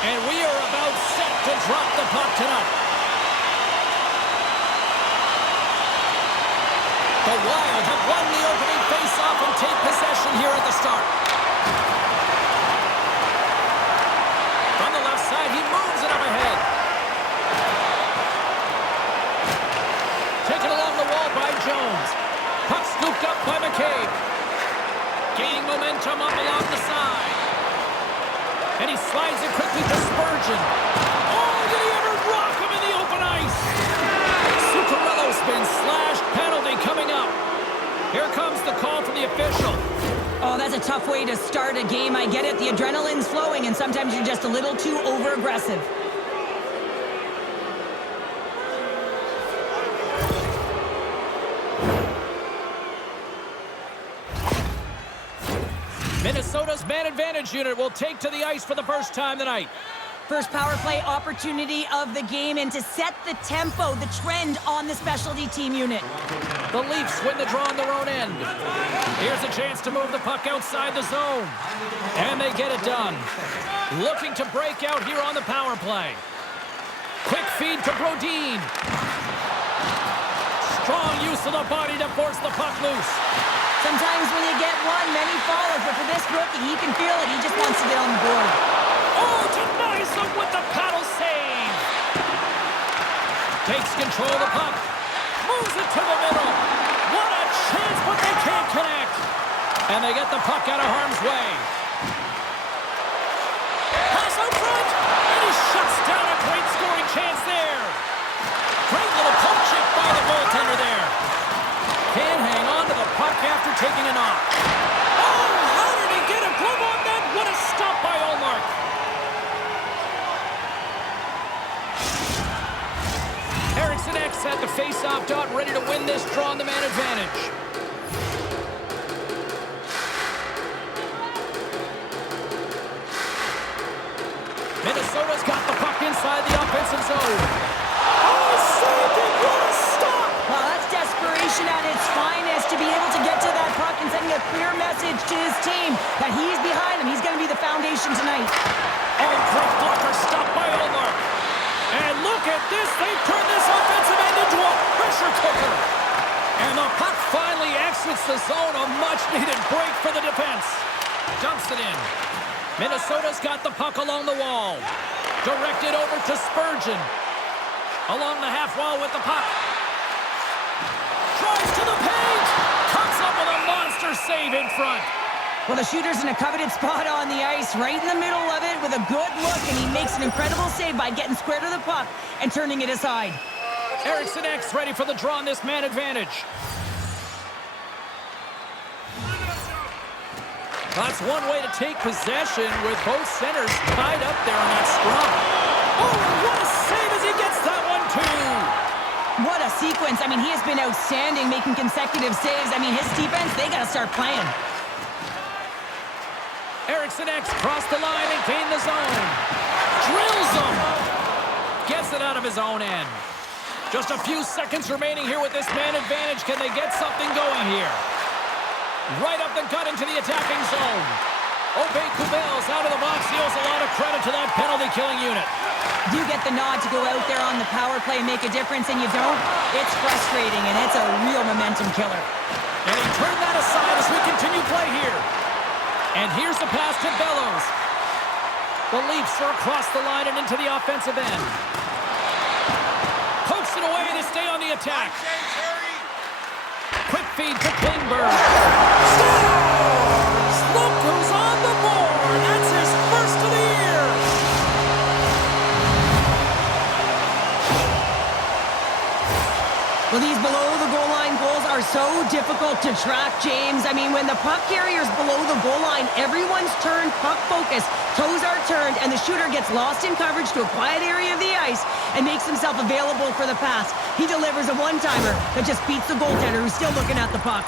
And we are about set to drop the puck tonight. The Wild have won the opening face-off and take possession here at the start. From the left side, he moves it up ahead. Taken along the wall by Jones. Puck scooped up by McCabe. Gaining momentum up along the side. And he slides it quickly to Spurgeon. Oh, did he ever rock him in the open ice? Zuccarello spin slash penalty coming up. Here comes the call from the official. Oh, that's a tough way to start a game. I get it. The adrenaline's flowing, and sometimes you're just a little too over-aggressive. Minnesota's man advantage unit will take to the ice for the first time tonight. First power play opportunity of the game, and to set the tempo, the trend on the specialty team unit. The Leafs win the draw on their own end. Here's a chance to move the puck outside the zone. And they get it done. Looking to break out here on the power play. Quick feed to Brodin. Strong use of the body to force the puck loose. Sometimes when you get one, many follow, but for this rookie, he can feel it. He just wants to get on the board. Oh, denies them with the paddle save. Takes control of the puck. Moves it to the middle. What a chance, but they can't connect. And they get the puck out of harm's way. Pass out front. And he shuts down a great scoring chance there. Great little poke check by the goaltender there. Can't hang on to the puck after taking a knock. Oh, how did he get a glove on that? What a stop by Ullmark. Eriksson X at the face-off dot, ready to win this draw on the man advantage. Minnesota's got the puck inside the offensive zone. Oh, saved it! What a stop! Well, that's desperation at its finest, to be able to get to that puck and sending a clear message to his team that he's behind him. He's going to be the foundation tonight. Oh, great blocker stop by Ullmark. And look at this. They've turned this offensive end into a pressure cooker. And the puck finally exits the zone. A much-needed break for the defense. Dumps it in. Minnesota's got the puck along the wall. Directed over to Spurgeon. Along the half wall with the puck. Drives to the paint. Comes up with a monster save in front. Well, the shooter's in a coveted spot on the ice, right in the middle of it with a good look, and he makes an incredible save by getting square to the puck and turning it aside. Eriksson X ready for the draw on this man advantage. That's one way to take possession with both centers tied up there on that scrum. Oh, what a save as he gets that one, too. What a sequence. I mean, he has been outstanding, making consecutive saves. I mean, his defense, they got to start playing. Eriksson X crossed the line and gained the zone. Drills him. Gets it out of his own end. Just a few seconds remaining here with this man advantage. Can they get something going here? Right up the gut into the attacking zone. Kubel's out of the box. Deals a lot of credit to that penalty-killing unit. You get the nod to go out there on the power play and make a difference, and you don't. It's frustrating, and it's a real momentum killer. And he turned that aside as we continue play here. And here's the pass to Bellows. The Leafs are across the line and into the offensive end. Pokes it away to stay on the attack. Quick feed to Klingberg. Scores! Look who's on the board. That's his first of the year. Well, these below-the-goal line goals are so difficult to track, James. I mean, when the puck carrier's below the goal line, everyone's turned puck focus, toes are turned, and the shooter gets lost in coverage to a quiet area of the ice and makes himself available for the pass. He delivers a one-timer that just beats the goaltender who's still looking at the puck.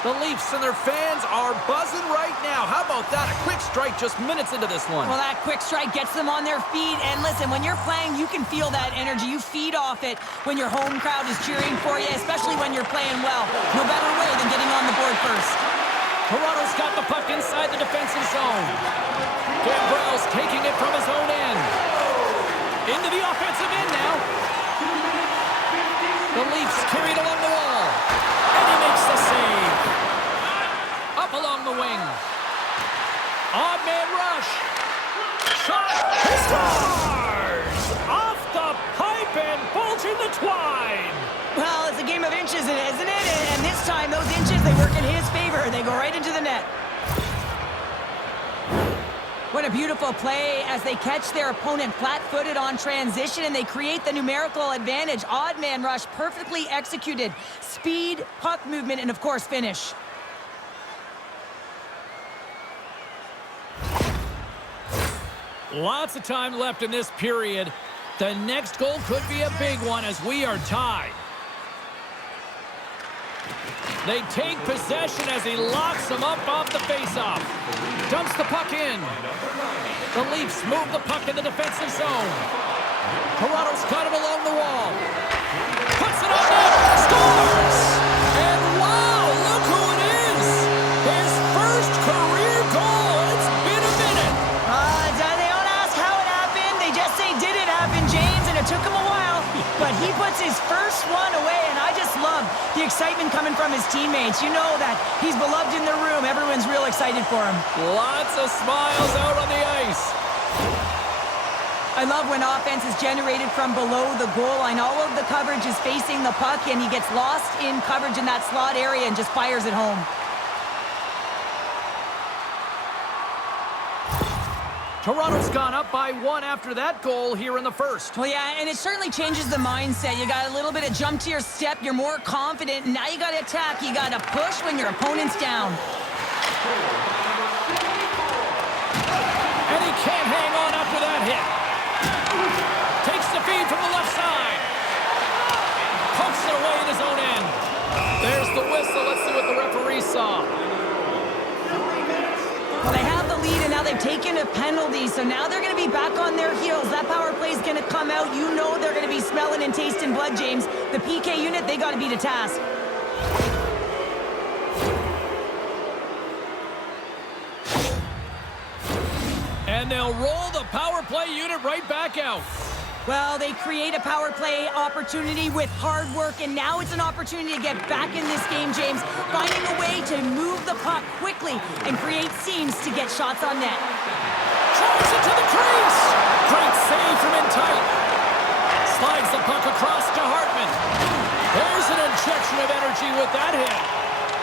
The Leafs and their fans are buzzing right now. How about that? A quick strike just minutes into this one. Well, that quick strike gets them on their feet. And listen, when you're playing, you can feel that energy. You feed off it when your home crowd is cheering for you, especially when you're playing well. No better way than getting on the board first. Toronto's got the puck inside the defensive zone. Gambrell's taking it from his own end. Into the offensive end now. The Leafs carry it along the wall. And he makes the save. Up along the wing. Odd man rush. Shot. He scores! Off the pipe and bulging the twine. Well, it's a game of inches, isn't it? And this time, those inches, they work in his favor. They go right into the net. What a beautiful play as they catch their opponent flat-footed on transition and they create the numerical advantage. Odd man rush, perfectly executed. Speed, puck movement, and of course, finish. Lots of time left in this period. The next goal could be a big one as we are tied. They take possession as he locks them up off the faceoff. Dumps the puck in. The Leafs move the puck in the defensive zone. Toronto's got it along the wall. Puts it on net. Scores! And wow, look who it is. His first career goal. It's been a minute. They don't ask how it happened. They just say, did it happen, James? And it took him a while. But he puts his first one away, and I just love the excitement coming from his teammates. You know that he's beloved in the room. Everyone's real excited for him. Lots of smiles out on the ice. I love when offense is generated from below the goal line. All of the coverage is facing the puck, and he gets lost in coverage in that slot area and just fires it home. Toronto's gone up by one after that goal here in the first. Well, yeah, and it certainly changes the mindset. You got a little bit of jump to your step. You're more confident. And now you got to attack. You got to push when your opponent's down. And he can't hang on after that hit. Takes the feed from the left side. Pokes it away in his own end. There's the whistle. Let's see what the referee saw. Well, they have the lead, and now they've taken a penalty, so now they're going to be back on their heels. That power play is going to come out. You know they're going to be smelling and tasting blood, James. The PK unit, they got to beat a task. And they'll roll the power play unit right back out. Well, they create a power play opportunity with hard work, and now it's an opportunity to get back in this game, James, finding a way to move the puck quickly and create seams to get shots on net. Drives it to the crease. Great save from in tight. Slides the puck across to Hartman. There's an injection of energy with that hit.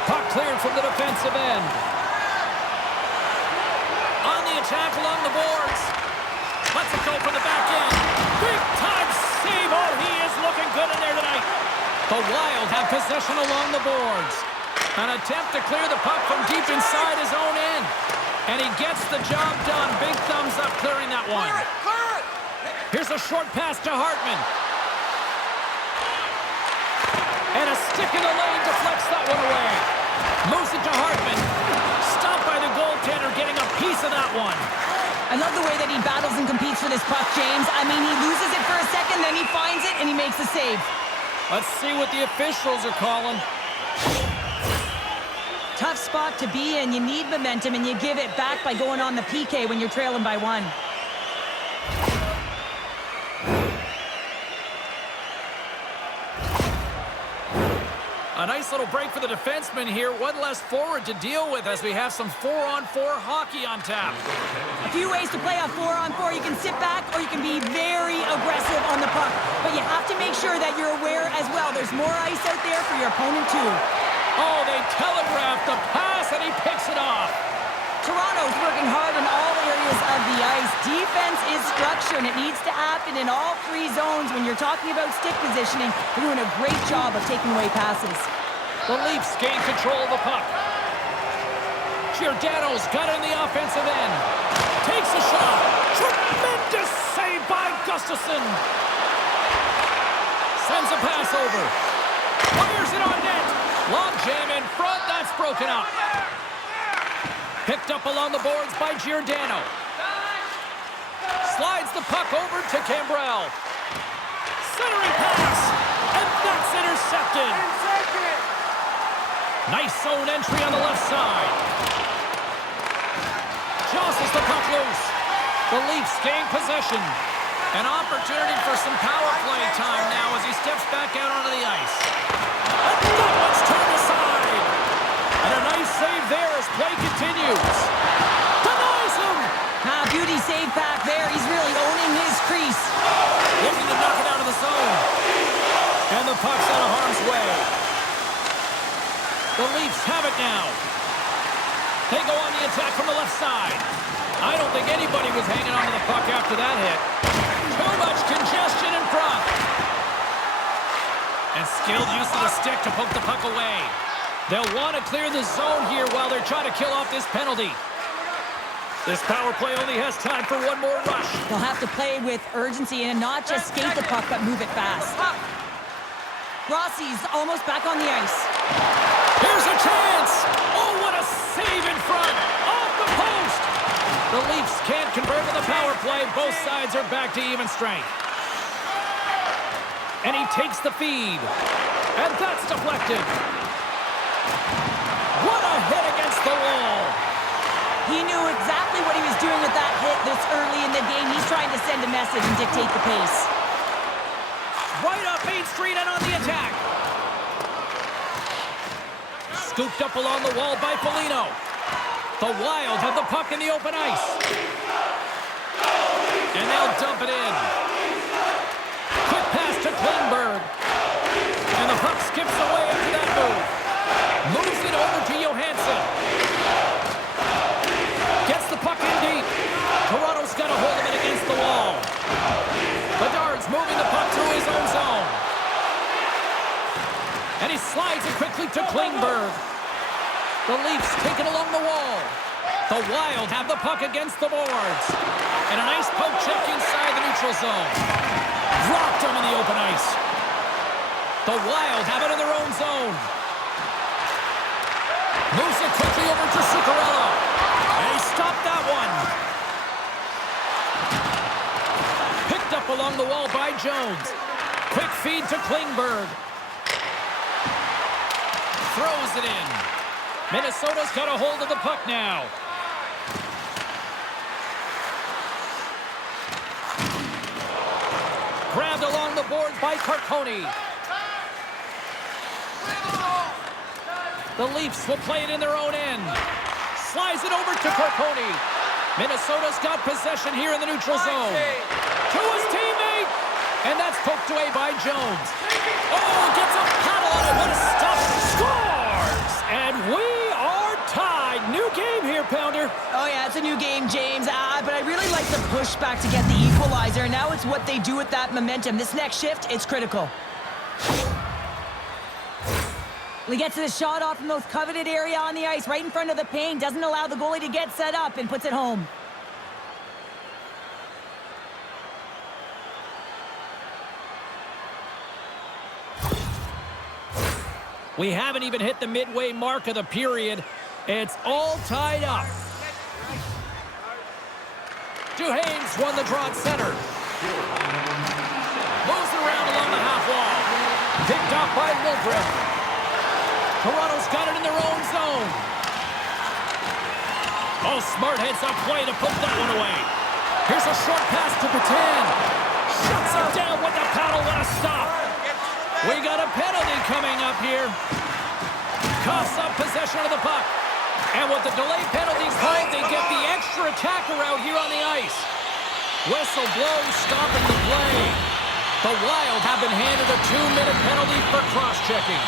Puck cleared from the defensive end. On the attack along the boards. Lets it go for the back end. Big time save. Oh, he is looking good in there tonight. The Wild have possession along the boards. An attempt to clear the puck from deep inside his own end. And he gets the job done. Big thumbs up clearing that one. Clear it. Here's a short pass to Hartman. And a stick in the lane deflects that one away. Moves it to Hartman. Stopped by the goaltender, getting a piece of that one. I love the way that he battles and competes for this puck, James. I mean, he loses it for a second, then he finds it, and he makes the save. Let's see what the officials are calling. Tough spot to be in. You need momentum, and you give it back by going on the PK when you're trailing by 1. A nice little break for the defenseman here. One less forward to deal with as we have some 4-on-4 hockey on tap. A few ways to play a 4-on-4. You can sit back or you can be very aggressive on the puck. But you have to make sure that you're aware as well. There's more ice out there for your opponent too. Oh, they telegraphed the pass and he picks it off. Toronto's working hard in all areas of the ice. Defense is structure, and it needs to happen in all 3 zones. When you're talking about stick positioning, they're doing a great job of taking away passes. The Leafs gain control of the puck. Giordano's got it in the offensive end. Takes a shot. Tremendous save by Gustafsson. Sends a pass over. Fires it on net. Long jam in front. That's broken up. Picked up along the boards by Giordano. Slides the puck over to Cambrell. Centering pass. And that's intercepted. Nice zone entry on the left side. Jostles the puck loose. The Leafs gain possession. An opportunity for some power play time now as he steps back out onto the ice. And that one's turned aside. And a nice save there as play continues. Denies him. Beauty save back there. He's really owning his crease. Looking to knock it out of the zone. And the puck's out of harm's way. The Leafs have it now. They go on the attack from the left side. I don't think anybody was hanging on to the puck after that hit. Too much congestion in front. And skilled use of the stick to poke the puck away. They'll want to clear the zone here while they're trying to kill off this penalty. This power play only has time for one more rush. They'll have to play with urgency and not just skate the puck, but move it fast. Rossi's almost back on the ice. Here's a chance! Oh, what a save in front! Off the post! The Leafs can't convert to the power play. Both sides are back to even strength. And he takes the feed. And that's deflected. What a hit against the wall! He knew exactly what he was doing with that hit this early in the game. He's trying to send a message and dictate the pace. Right up Main Street and on the attack. Scooped up along the wall by Foligno. The Wild have the puck in the open ice. And they'll dump it in. Quick pass to Klingberg. And the puck skips away after that move. Moves it over to Johansson. Gets the puck in deep. Toronto's got a hold of it against the wall. Bedard's moving the puck through his own zone. And he slides it quickly to Klingberg. The Leafs take it along the wall. The Wild have the puck against the boards. And a nice poke check inside the neutral zone. Dropped him in the open ice. The Wild have it in their own zone. Moves it quickly over to Zuccarello. And he stopped that one. Picked up along the wall by Jones. Quick feed to Klingberg. Throws it in. Minnesota's got a hold of the puck now. Grabbed along the board by Carcone. The Leafs will play it in their own end. Slides it over to Carcone. Minnesota's got possession here in the neutral zone. To his teammate. And that's poked away by Jones. Oh, gets a paddle on it. What a stop. Scores! And we are tied. New game here, Pounder. Oh, yeah, it's a new game, James. But I really like the pushback to get the equalizer. And now it's what they do with that momentum. This next shift, it's critical. He gets the shot off the most coveted area on the ice, right in front of the paint. Doesn't allow the goalie to get set up and puts it home. We haven't even hit the midway mark of the period. It's all tied up. Duhane's won the draw at center. Moves around along the half wall. Picked up by Wilgren. Toronto's got it in their own zone. Oh, smart heads-up play to put that one away. Here's a short pass to Batin. Shuts it down with the paddle. What a stop. We got a penalty coming up here. Coughs up possession of the puck. And with the delay penalty called, they get the extra attacker out here on the ice. Whistle blows, stopping the play. The Wild have been handed a 2-minute penalty for cross-checking.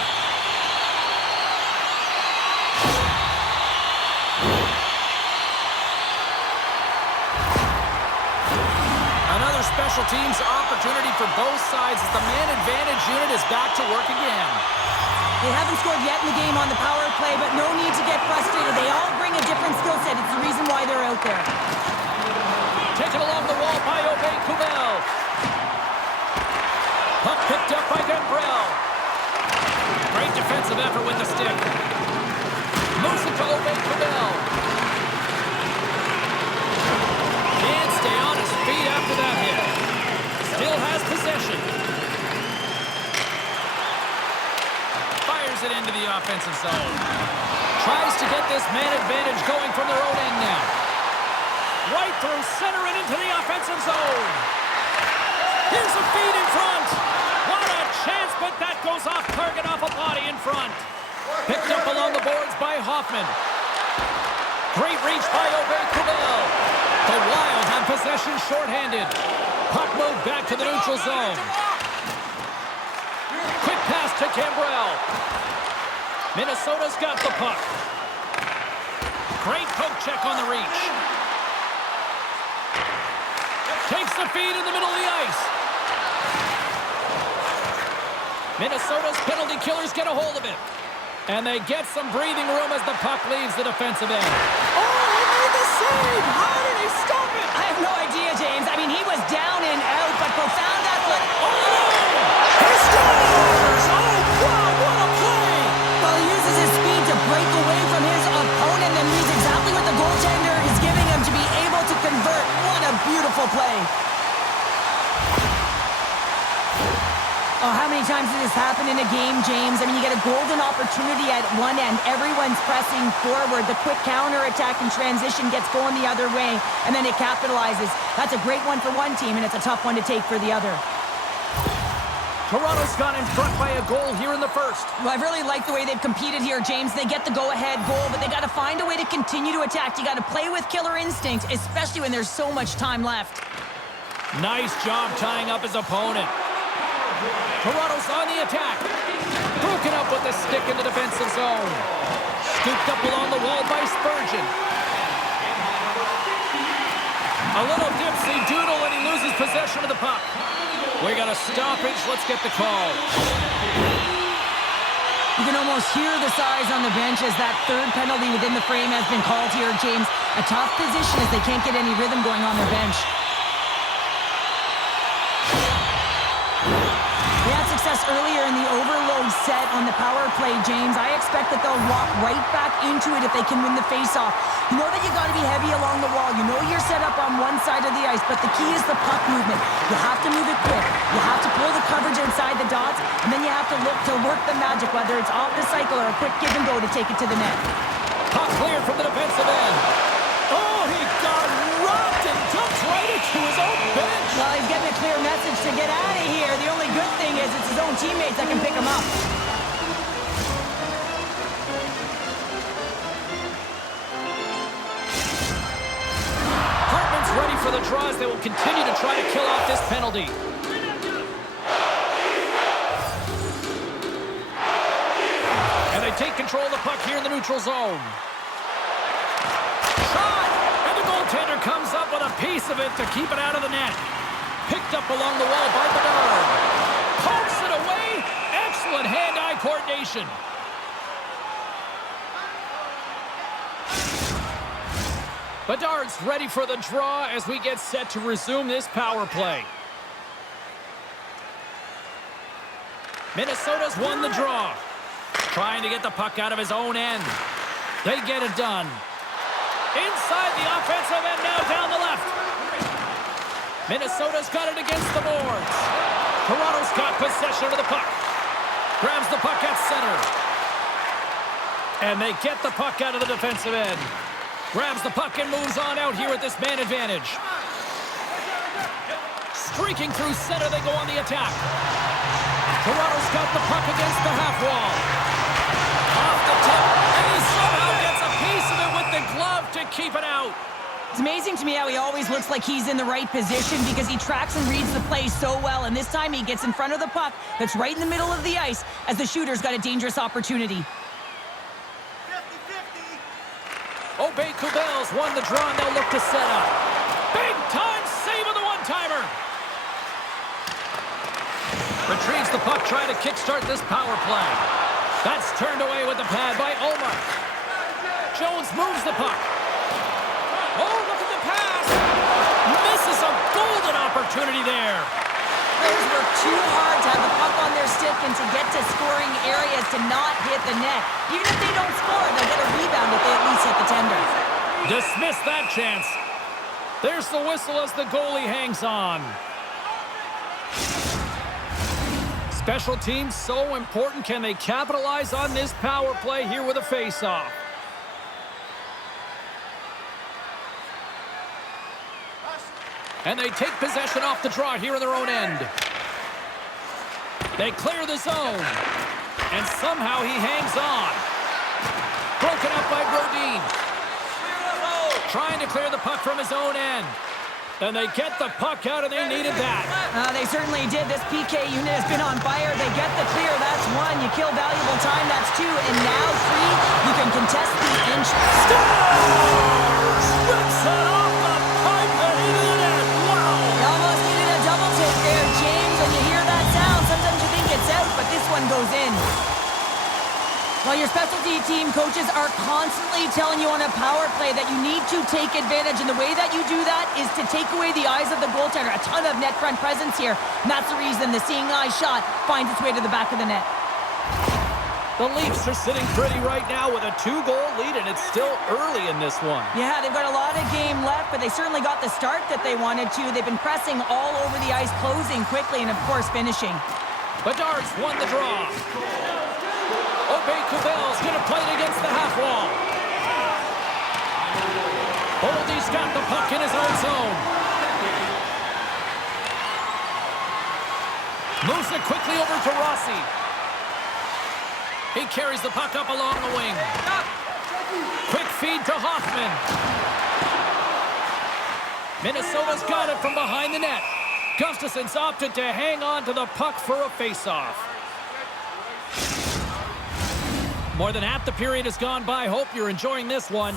Another special teams opportunity for both sides as the man advantage unit is back to work again. They haven't scored yet in the game on the power play, but no need to get frustrated. They all bring a different skill set. It's the reason why they're out there. Taken along the wall by Kubel. Puck picked up by Gambrell. Great defensive effort with the stick. Moves it to Kubel. Can't stay on his feet after that hit. Still has possession. Fires it into the offensive zone. Tries to get this man advantage going from their own end now. Right through center and into the offensive zone. Here's a feed in front. What a chance, but that goes off target off a body in front. Picked up along the boards by Hoffman. Great reach by Kubel. The Wild have possession shorthanded. Puck moved back to the neutral zone. Quick pass to Gambrell. Minnesota's got the puck. Great poke check on the reach. Takes the feed in the middle of the ice. Minnesota's penalty killers get a hold of it. And they get some breathing room as the puck leaves the defensive end. Oh, he made the save! How did he stop it? I have no idea, James. I mean, he was down and out, but profound athletic. Oh, no! He scores! Oh, wow, what a play! Well, he uses his speed to break away from his opponent and reads exactly what the goaltender is giving him to be able to convert. What a beautiful play. Oh, how many times did this happen in a game, James? I mean, you get a golden opportunity at one end. Everyone's pressing forward. The quick counterattack and transition gets going the other way, and then it capitalizes. That's a great one for one team, and it's a tough one to take for the other. Toronto's gone in front by a goal here in the first. Well, I really like the way they've competed here, James. They get the go-ahead goal, but they got to find a way to continue to attack. You got to play with killer instinct, especially when there's so much time left. Nice job tying up his opponent. Toronto's on the attack. Broken up with the stick in the defensive zone. Scooped up along the wall by Spurgeon. A little dipsy doodle and he loses possession of the puck. We got a stoppage. Let's get the call. You can almost hear the sighs on the bench as that third penalty within the frame has been called here, James. A tough position as they can't get any rhythm going on their bench. They had success earlier in the overload set on the power play, James. I expect that they'll walk right back into it if they can win the faceoff. You know that you got to be heavy along the wall. You know you're set up on one side of the ice, but the key is the puck movement. You have to move it quick. You have to pull the coverage inside the dots, and then you have to look to work the magic, whether it's off the cycle or a quick give and go to take it to the net. Puck cleared from the defensive end. Oh, he got rocked and dumped right into his own bench. Well, he's getting a clear message to get out of here. The only good thing is it's his own teammates that can pick him up. Hartman's ready for the draws. They will continue to try to kill off this penalty. And they take control of the puck here in the neutral zone. Shot! And the goaltender comes up with a piece of it to keep it out of the net. Picked up along the wall by Bedard. Pokes it away. Excellent hand-eye coordination. Bedard's ready for the draw as we get set to resume this power play. Minnesota's won the draw. Trying to get the puck out of his own end. They get it done. Inside the offensive end now down the left. Minnesota's got it against the boards. Toronto's got possession of the puck. Grabs the puck at center. And they get the puck out of the defensive end. Grabs the puck and moves on out here with this man advantage. Streaking through center, they go on the attack. Toronto's got the puck against the half wall. Off the tip, and he somehow gets a piece of it with the glove to keep it out. It's amazing to me how he always looks like he's in the right position because he tracks and reads the play so well. And this time he gets in front of the puck that's right in the middle of the ice as the shooter's got a dangerous opportunity. Kubel's won the draw, and they'll look to set up. Big time save of the one-timer. Retrieves the puck, trying to kickstart this power play. That's turned away with the pad by Ulmer. Jones moves the puck. Oh, look at the pass. Misses a golden opportunity there. Players work too hard to have the puck on their stick and to get to scoring areas to not hit the net. Even if they don't score, they'll get a rebound if they at least hit the tender. Dismiss that chance. There's the whistle as the goalie hangs on. Special teams so important. Can they capitalize on this power play here with a face-off? And they take possession off the draw here in their own end. They clear the zone. And somehow he hangs on. Broken up by Brodin. Trying to clear the puck from his own end. And they get the puck out, and they needed that. They certainly did. This PK unit has been on fire. They get the clear. That's one. You kill valuable time. That's two. And now three. You can contest the inch. Scores! Rips it off the pipe and into the net. Wow! You almost needed a double take there, James. When you hear that sound, sometimes you think it's out, but this one goes in. Well, your specialty team coaches are constantly telling you on a power play that you need to take advantage, and the way that you do that is to take away the eyes of the goaltender. A ton of net front presence here, and that's the reason the seeing eye shot finds its way to the back of the net. The Leafs are sitting pretty right now with a 2-goal lead, and it's still early in this one. Yeah, they've got a lot of game left, but they certainly got the start that they wanted to. They've been pressing all over the ice, closing quickly, and of course finishing. Bedard's won the draw. Kubel's going to play it against the half wall. Boldy's got the puck in his own zone. Moves it quickly over to Rossi. He carries the puck up along the wing. Quick feed to Hoffman. Minnesota's got it from behind the net. Gustafson's opted to hang on to the puck for a face-off. More than half the period has gone by. Hope you're enjoying this one.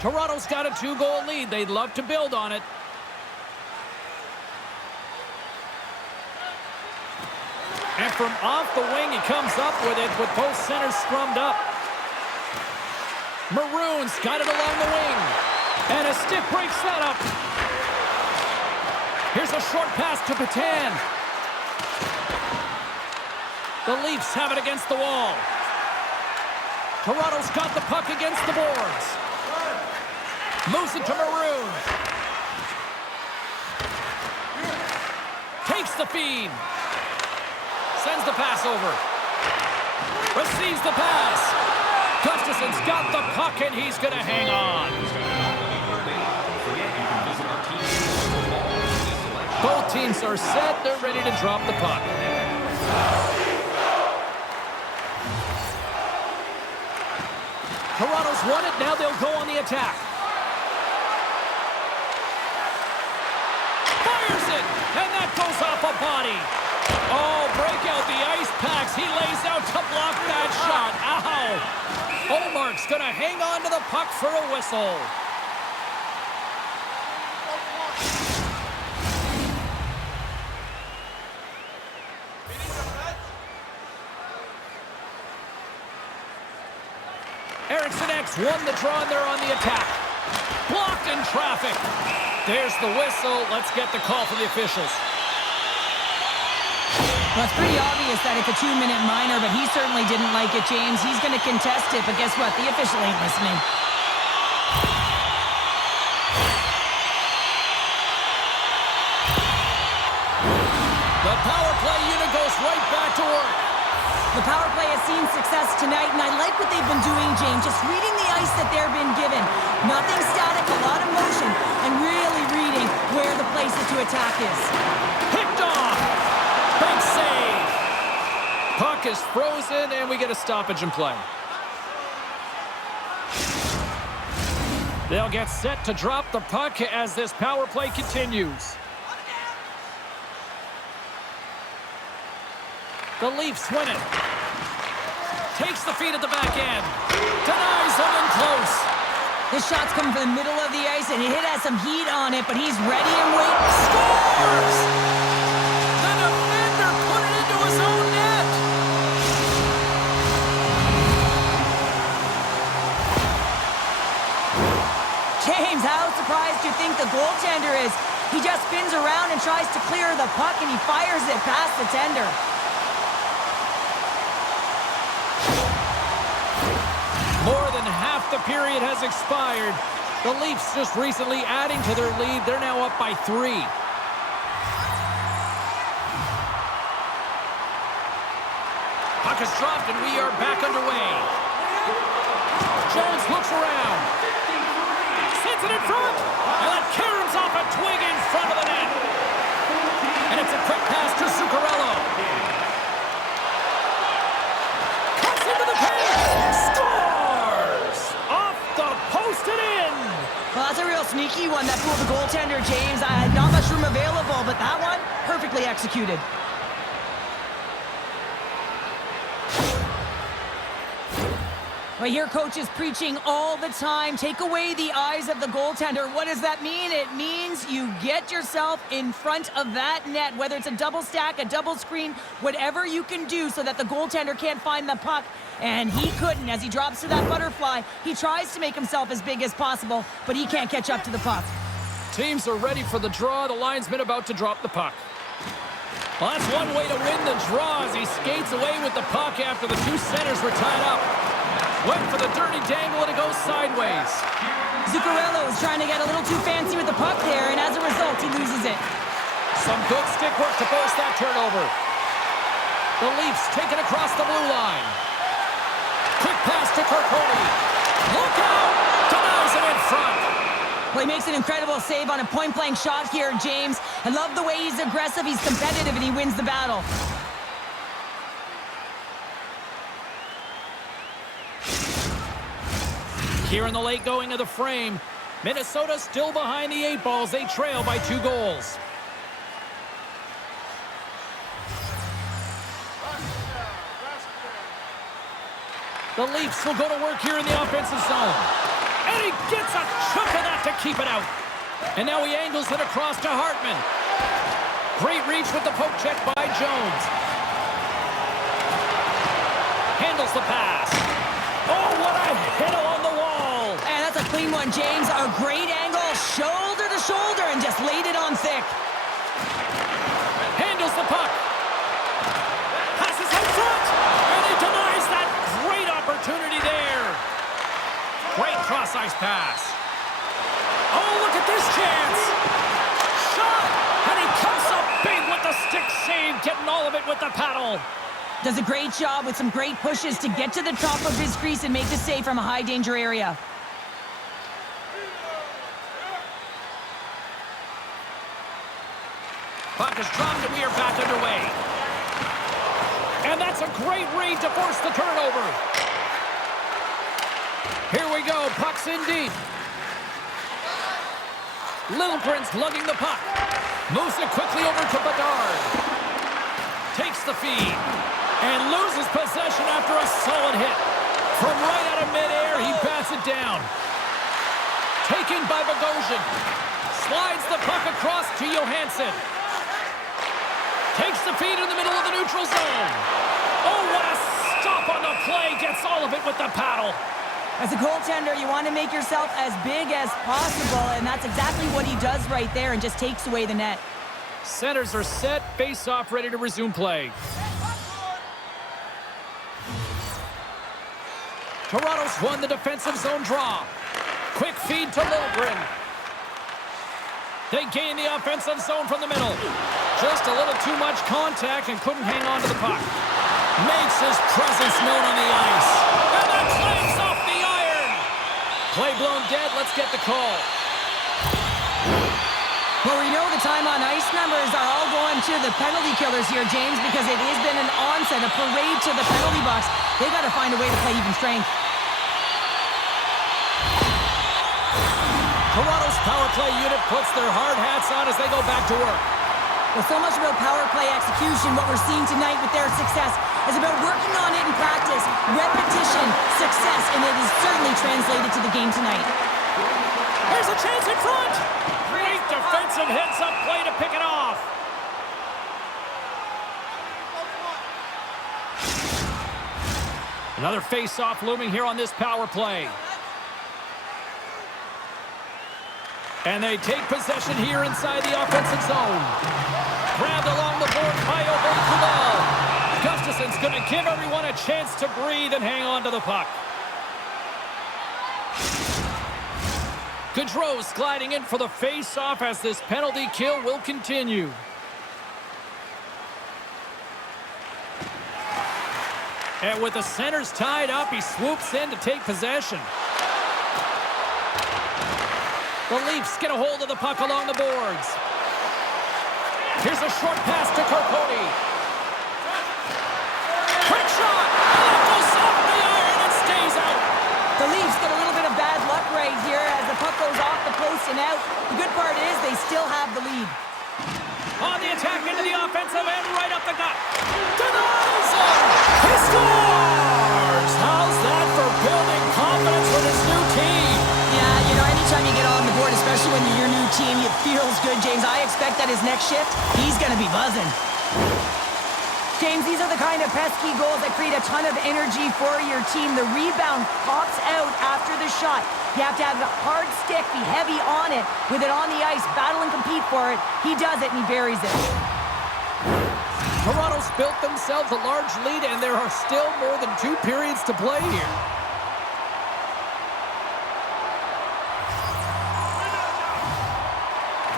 Toronto's got a 2-goal lead. They'd love to build on it. And from off the wing, he comes up with it with both centers strummed up. Maroon's got it along the wing. And a stick break setup. Here's a short pass to Patan. The Leafs have it against the wall. Toronto's got the puck against the boards. Moves it to Maroon. Takes the feed. Sends the pass over. Receives the pass. Gustafson's got the puck, and he's going to hang on. Both teams are set. They're ready to drop the puck. Toronto's won it. Now they'll go on the attack. Fires it, and that goes off a body. Oh, break out the ice packs. He lays out to block that shot. Ow! Olmark's going to hang on to the puck for a whistle. Eriksson X won the draw, and they're on the attack. Blocked in traffic. There's the whistle. Let's get the call from the officials. Well, it's pretty obvious that it's a 2-minute minor, but he certainly didn't like it, James. He's going to contest it, but guess what? The official ain't listening. The power play unit goes right back to work. The power play has seen success tonight, and I like what they've been doing, James. Just reading the ice that they're being given. Nothing static, a lot of motion, and really reading where the places to attack is. Picked off. Big save. Puck is frozen, and we get a stoppage in play. They'll get set to drop the puck as this power play continues. The Leafs win it. Takes the feed at the back end. Denies them in close. This shot's coming from the middle of the ice, and it has some heat on it, but he's ready and waiting. Scores! The defender put it into his own net. James, how surprised do you think the goaltender is? He just spins around and tries to clear the puck, and he fires it past the tender. More than half the period has expired. The Leafs just recently adding to their lead. They're now up by 3. Puck is dropped, and we are back underway. Jones looks around. Sends it in front. And that caroms off a twig in front of the net. And it's a quick pass to Zuccarello. Cuts into the paint. Scores! Off the post and in. Well, that's a real sneaky one. That fooled the goaltender, James. I had not much room available, but that one, perfectly executed. I hear coaches preaching all the time, take away the eyes of the goaltender. What does that mean? It means you get yourself in front of that net, whether it's a double stack, a double screen, whatever you can do so that the goaltender can't find the puck. And he couldn't. As he drops to that butterfly, he tries to make himself as big as possible, but he can't catch up to the puck. Teams are ready for the draw. The linesman about to drop the puck. Well, that's one way to win the draw as he skates away with the puck after the two centers were tied up. Went for the dirty dangle and it goes sideways. Zuccarello is trying to get a little too fancy with the puck there, and as a result, he loses it. Some good stick work to force that turnover. The Leafs take it across the blue line. Quick pass to Kirkconnell. Look out! Denies him in front. Well, he makes an incredible save on a point-blank shot here, James. I love the way he's aggressive, he's competitive, and he wins the battle. Here in the late going of the frame, Minnesota still behind the 8 balls. They trail by 2 goals. The Leafs will go to work here in the offensive zone. And he gets a chunk of that to keep it out. And now he angles it across to Hartman. Great reach with the poke check by Jones. Handles the pass. Oh, what a hit along the wall. And that's a clean one, James. A great angle, shoulder to shoulder, and just laid it on thick. Handles the puck. Passes out front. And he denies that great opportunity there. Great cross-ice pass. Oh, look at this chance. Shot. And he comes up big with the stick save, getting all of it with the paddle. Does a great job with some great pushes to get to the top of his crease and make the save from a high-danger area. Puck is dropped and we are back underway. And that's a great read to force the turnover. Here we go. Puck's in deep. Littlegren's lugging the puck. Moves it quickly over to Bedard. Takes the feed. And loses possession after a solid hit. From right out of midair, he bats it down. Taken by Bogosian. Slides the puck across to Johansson. Takes the feed in the middle of the neutral zone. Oh, what a stop on the play. Gets all of it with the paddle. As a goaltender, you want to make yourself as big as possible, and that's exactly what he does right there and just takes away the net. Centers are set. Face-off ready to resume play. Toronto's won the defensive zone draw. Quick feed to Littlegren. They gain the offensive zone from the middle. Just a little too much contact and couldn't hang on to the puck. Makes his presence known on the ice. And that clamps off the iron. Play blown dead. Let's get the call. Well, we know the time on ice numbers are all going to the penalty killers here, James, because it has been an onset, a parade to the penalty box. They got to find a way to play even strength. Toronto's power play unit puts their hard hats on as they go back to work. Well, so much about power play execution. What we're seeing tonight with their success is about working on it in practice, repetition, success, and it is certainly translated to the game tonight. Here's a chance in front. Great defensive heads-up play to pick it off. Another face-off looming here on this power play. And they take possession here inside the offensive zone. Grabbed along the board by Kubel. Gustafson's going to give everyone a chance to breathe and hang on to the puck. Gaudreau's gliding in for the face-off as this penalty kill will continue. And with the centers tied up, he swoops in to take possession. The Leafs get a hold of the puck along the boards. Here's a short pass to Kirkconnell. Quick shot! And it goes off the iron and stays out. The Leafs get a little bit of bad luck right here as the puck goes off the post and out. The good part is they still have the lead. On the attack into the offensive end, right up the gut. Denies him! He scores! How's that for building confidence with his new team? Yeah, you know, anytime you get on the board, especially when you're your new team, it feels good, James. I expect that his next shift, he's going to be buzzing. James, these are the kind of pesky goals that create a ton of energy for your team. The rebound pops out after the shot. You have to have a hard stick, be heavy on it, with it on the ice, battle and compete for it. He does it, and he buries it. Toronto's built themselves a large lead, and there are still more than 2 periods to play here.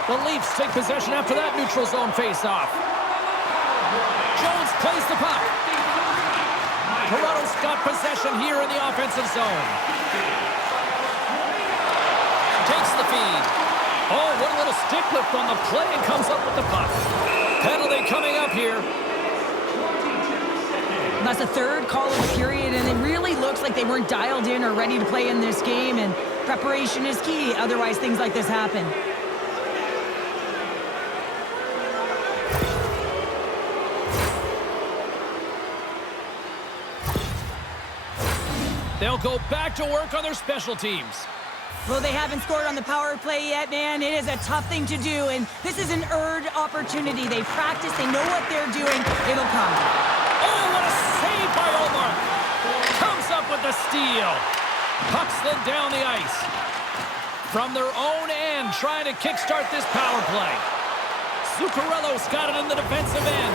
The Leafs take possession after that neutral zone face-off. Jones plays the puck. Toronto's got possession here in the offensive zone. Takes the feed. Oh, what a little stick lift on the play and comes up with the puck. Penalty coming up here. That's the third call of the period, and it really looks like they weren't dialed in or ready to play in this game, and preparation is key. Otherwise, things like this happen. They'll go back to work on their special teams. Well, they haven't scored on the power play yet, man. It is a tough thing to do, and this is an earned opportunity. They practice, they know what they're doing. It'll come. Oh, what a save by Omar. Comes up with the steal. Puck slid down the ice. From their own end, trying to kickstart this power play. Zuccarello's got it in the defensive end.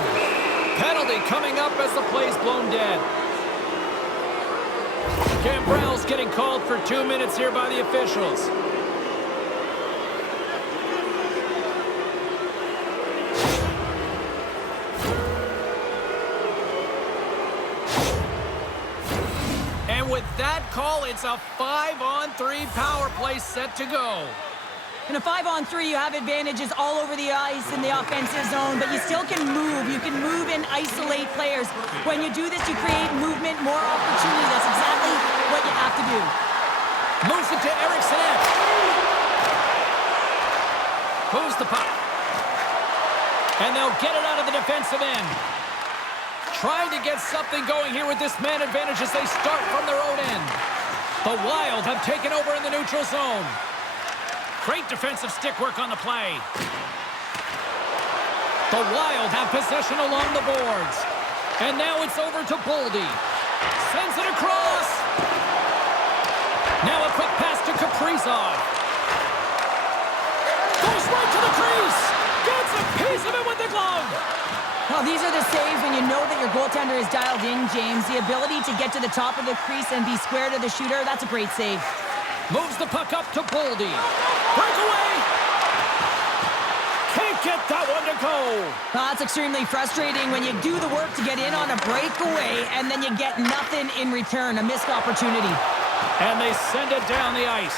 Penalty coming up as the play's blown dead. Gambrell's getting called for 2 minutes here by the officials. And with that call, it's a 5-on-3 power play set to go. In a 5-on-3, you have advantages all over the ice in the offensive zone, but you still can move. You can move and isolate players. When you do this, you create movement, more opportunity. That's exactly what you have to do. Moves it to Eriksson. Moves the puck. And they'll get it out of the defensive end. Trying to get something going here with this man advantage as they start from their own end. The Wild have taken over in the neutral zone. Great defensive stick work on the play. The Wild have possession along the boards. And now it's over to Boldy. Sends it across. Now a quick pass to Kaprizov. Goes right to the crease. Gets a piece of it with the glove. Well, these are the saves when you know that your goaltender is dialed in, James. The ability to get to the top of the crease and be square to the shooter, that's a great save. Moves the puck up to Boldy. Breakaway. Can't get that one to go. That's extremely frustrating when you do the work to get in on a breakaway and then you get nothing in return, a missed opportunity. And they send it down the ice.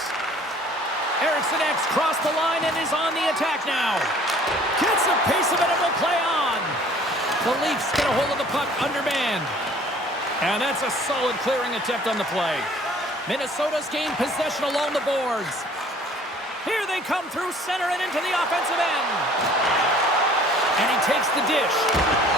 Eriksson X crossed the line and is on the attack now. Gets a piece of it and will play on. The Leafs get a hold of the puck undermanned. And that's a solid clearing attempt on the play. Minnesota's gained possession along the boards. Here they come through center and into the offensive end. And he takes the dish.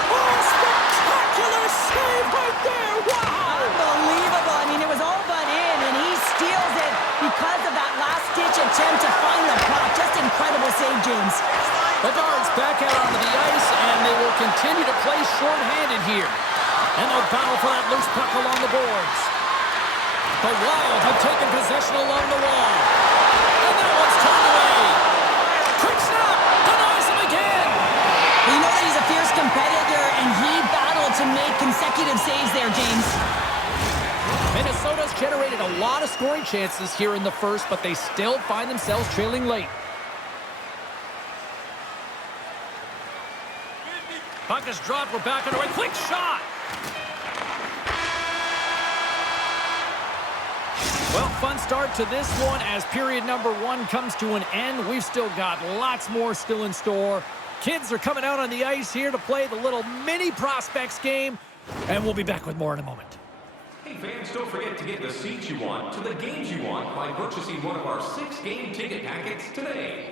Oh, spectacular save right there. Wow. Unbelievable. I mean, it was all but in, and he steals it because of that last-ditch attempt to find the puck. Just incredible save, James. Bedard's back out onto the ice, and they will continue to play short-handed here. And they'll battle for that loose puck along the boards. The Wild have taken possession along the wall. And that one's turned away. Quick snap. Denies him again. You know that he's a fierce competitor, and he battled to make consecutive saves there, James. Minnesota's generated a lot of scoring chances here in the first, but they still find themselves trailing late. Puck is dropped. We're back underway. Quick shot. Well, fun start to this one as period number 1 comes to an end. We've still got lots more still in store. Kids are coming out on the ice here to play the little mini prospects game, and we'll be back with more in a moment. Hey fans, don't forget to get the seats you want to the games you want by purchasing one of our 6-game ticket packets today.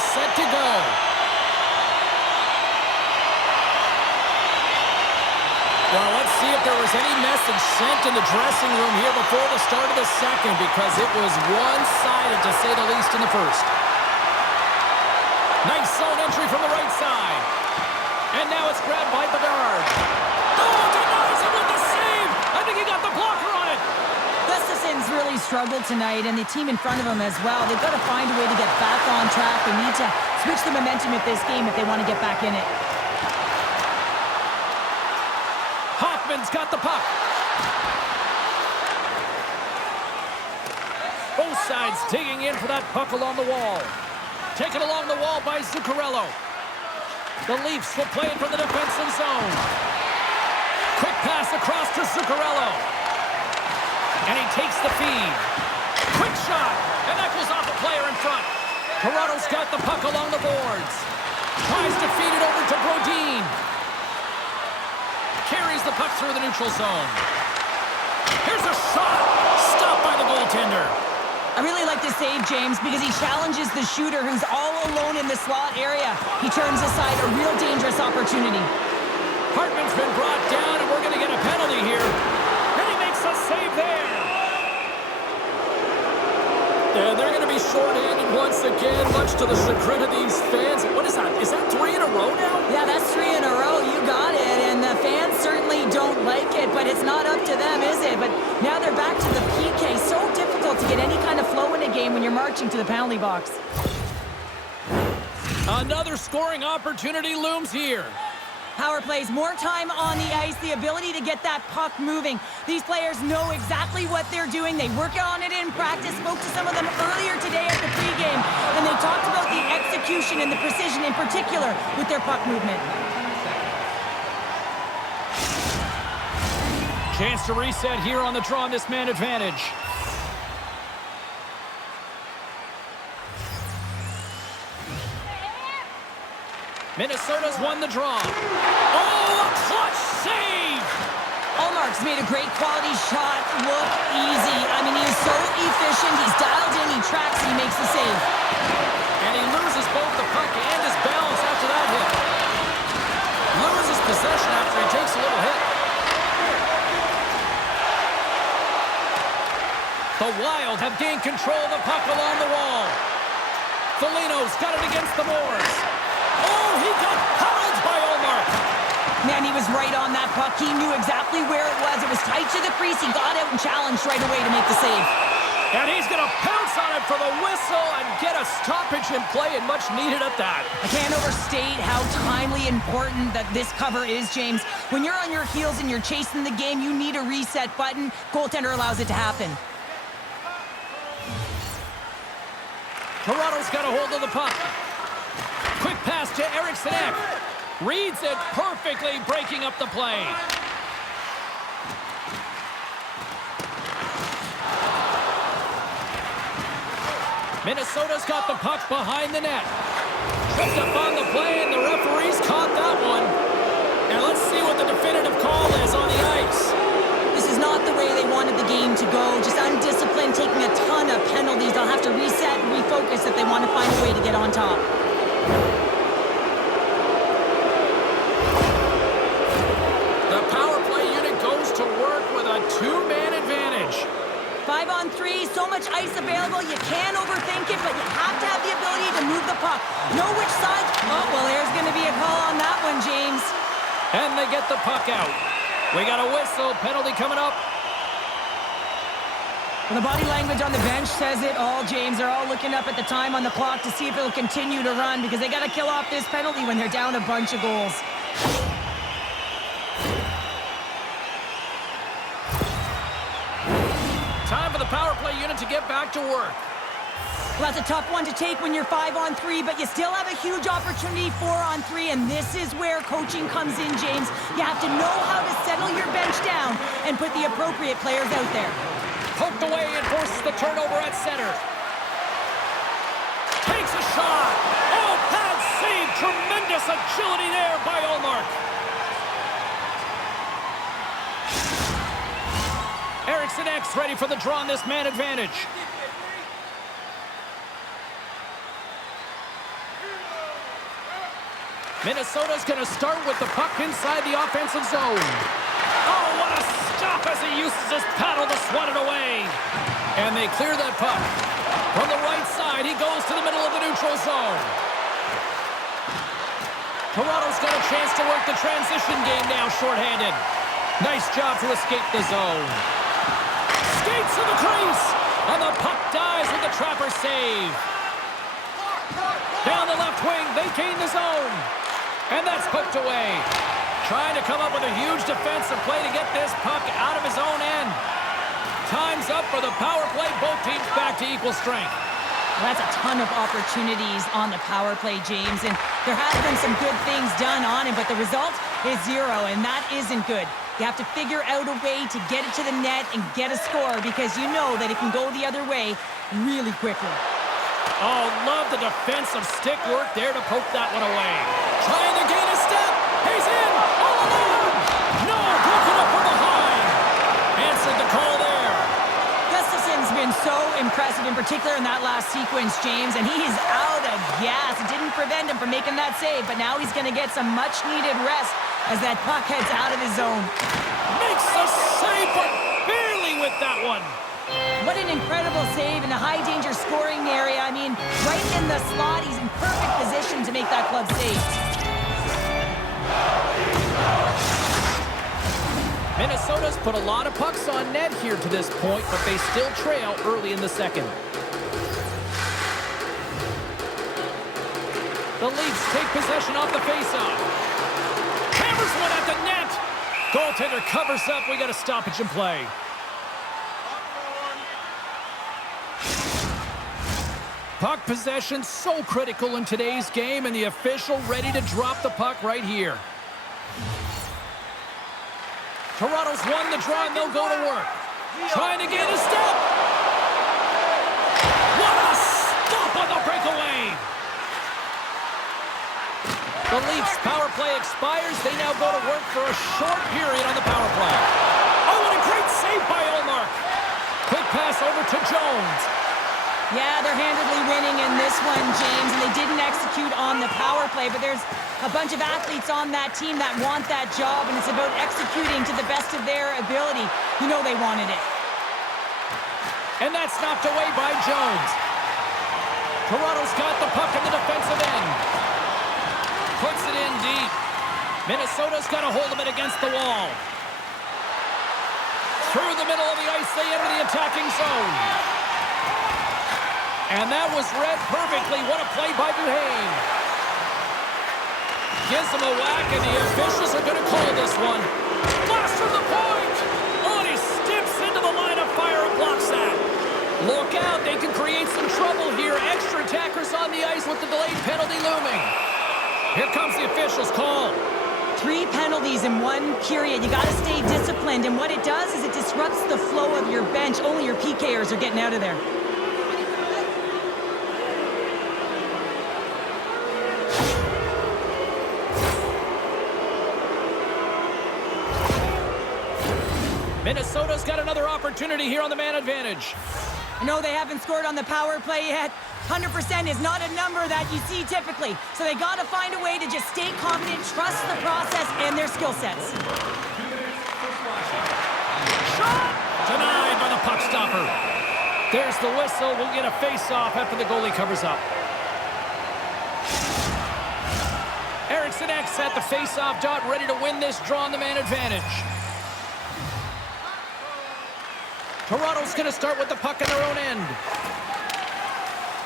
is set to go. Well, let's see if there was any message sent in the dressing room here before the start of the second, because it was one-sided, to say the least, in the first. Nice zone entry from the right side. And now it's grabbed by Bedard. Oh, denies him with the save! I think he got the blocker on it. Gustafson's really struggled tonight, and the team in front of him as well. They've got to find a way to get back on track. They need to switch the momentum of this game if they want to get back in it. Hoffman's got the puck. Both sides digging in for that puck along the wall. Taken along the wall by Zuccarello. The Leafs will play it from the defensive zone. Quick pass across to Zuccarello. And he takes the feed. Quick shot. And that goes off a player in front. Toronto's got the puck along the boards. Tries to feed it over to Brodin. Carries the puck through the neutral zone. Here's a shot. Stopped by the goaltender. I really like this save, James, because he challenges the shooter who's all alone in the slot area. He turns aside a real dangerous opportunity. Hartman's been brought down, and we're going to get a penalty here. And he makes a save there. And they're going to be short-handed once again, much to the chagrin of these fans. What is that? Is that 3 in a row now? Yeah, that's 3 in a row. You got it. And the fans certainly don't like it, but it's not up to them, is it? But now they're back to the PK. So difficult to get any kind of flow in a game when you're marching to the penalty box. Another scoring opportunity looms here. Power plays, more time on the ice, the ability to get that puck moving. These players know exactly what they're doing. They work on it in practice. Spoke to some of them earlier today at the pregame, and they talked about the execution and the precision in particular with their puck movement. Chance to reset here on the draw on this man advantage. Minnesota's won the draw. Oh, a clutch save! Ullmark's made a great quality shot look easy. I mean, he's so efficient. He's dialed in, he tracks, he makes the save. And he loses both the puck and his balance after that hit. Loses possession after he takes a little hit. The Wild have gained control of the puck along the wall. Foligno's got it against the boards. Oh, he got howled by Ullmark. Man, he was right on that puck. He knew exactly where it was. It was tight to the crease. He got out and challenged right away to make the save. And he's going to pounce on it for the whistle and get a stoppage in play, and much needed at that. I can't overstate how timely important that this cover is, James. When you're on your heels and you're chasing the game, you need a reset button. Goaltender allows it to happen. Toronto's got a hold of the puck. Quick pass to Eriksson Ek. Reads it perfectly, breaking up the play. Minnesota's got the puck behind the net. Tripped up on the play, and the referees caught that one. And let's see what the definitive call is on the ice. This is not the way they wanted the game to go. Just undisciplined, taking a ton of penalties. They'll have to reset and refocus if they want to find a way to get on top. The power play unit goes to work with a 2-man advantage. 5-on-3, so much ice available. You can't overthink it, but you have to have the ability to move the puck. Know which side. Oh, well, there's going to be a call on that one, James. And they get the puck out. We got a whistle. Penalty coming up. Well, the body language on the bench says it all, James. They're all looking up at the time on the clock to see if it'll continue to run, because they got to kill off this penalty when they're down a bunch of goals. Time for the power play unit to get back to work. Well, that's a tough one to take when you're 5-on-3, but you still have a huge opportunity 4-on-3, and this is where coaching comes in, James. You have to know how to settle your bench down and put the appropriate players out there. Poked away and forces the turnover at center. Takes a shot. Oh, pad save. Tremendous agility there by Ullmark. Eriksson Ek's ready for the draw on this man advantage. Minnesota's going to start with the puck inside the offensive zone. Oh, what a stop as he uses his paddle to swat it away. And they clear that puck. From the right side, he goes to the middle of the neutral zone. Toronto's got a chance to work the transition game now shorthanded. Nice job to escape the zone. Skates to the crease. And the puck dies with the trapper save. Down the left wing, they gain the zone. And that's poked away. Trying to come up with a huge defensive play to get this puck out of his own end. Time's up for the power play. Both teams back to equal strength. Well, that's a ton of opportunities on the power play, James. And there has been some good things done on it, but the result is 0, and that isn't good. You have to figure out a way to get it to the net and get a score because you know that it can go the other way really quickly. Oh, love the defensive stick work there to poke that one away. Trying to gain a step. He's in. All alone. No, broken up from behind. Answered the call there. Gustafson's been so impressive, in particular in that last sequence, James, and he's out of gas. It didn't prevent him from making that save, but now he's going to get some much-needed rest as that puck heads out of his zone. Makes the save, but barely with that one. What an incredible save in a high-danger scoring area. I mean, right in the slot, he's in perfect position to make that club save. Minnesota's put a lot of pucks on net here to this point, but they still trail early in the second. The Leafs take possession off the faceoff. Hammers one at the net. Goaltender covers up. We got a stoppage in play. Puck possession so critical in today's game, and the official ready to drop the puck right here. Toronto's won the draw, and they'll go to work. Trying to gain a step. What a stop on the breakaway. The Leafs' power play expires. They now go to work for a short period on the power play. Oh, what a great save by Ullmark. Quick pass over to Jones. Yeah, they're handedly winning in this one, James, and they didn't execute on the power play, but there's a bunch of athletes on that team that want that job, and it's about executing to the best of their ability. You know they wanted it. And that's knocked away by Jones. Toronto's got the puck in the defensive end. Puts it in deep. Minnesota's got a hold of it against the wall. Through the middle of the ice, they enter the attacking zone. And that was read perfectly. What a play by Duhane. Gives him a whack, and the officials are going to call this one. Blast from the point. Oh, and he steps into the line of fire and blocks that. Look out. They can create some trouble here. Extra attackers on the ice with the delayed penalty looming. Here comes the officials' call. 3 penalties in 1 period. You got to stay disciplined, and what it does is it disrupts the flow of your bench. Only your PKers are getting out of there. Minnesota's got another opportunity here on the man advantage. No, they haven't scored on the power play yet. 100% is not a number that you see typically. So they got to find a way to just stay confident, trust the process and their skill sets. Shot! Denied by the puck stopper. There's the whistle. We'll get a face-off after the goalie covers up. Eriksson X at the face-off dot, ready to win this draw on the man advantage. Toronto's going to start with the puck in their own end.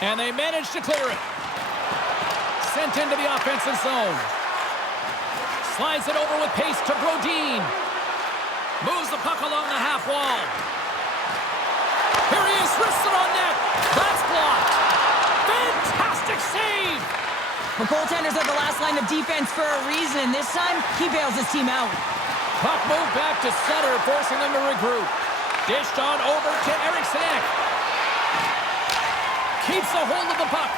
And they manage to clear it. Sent into the offensive zone. Slides it over with pace to Brodin. Moves the puck along the half wall. Here he is, wristed on net. That's blocked. Fantastic save. The goaltenders are the last line of defense for a reason, and this time he bails his team out. Puck moved back to center, forcing them to regroup. Dished on over to Eriksson. Keeps a hold of the puck.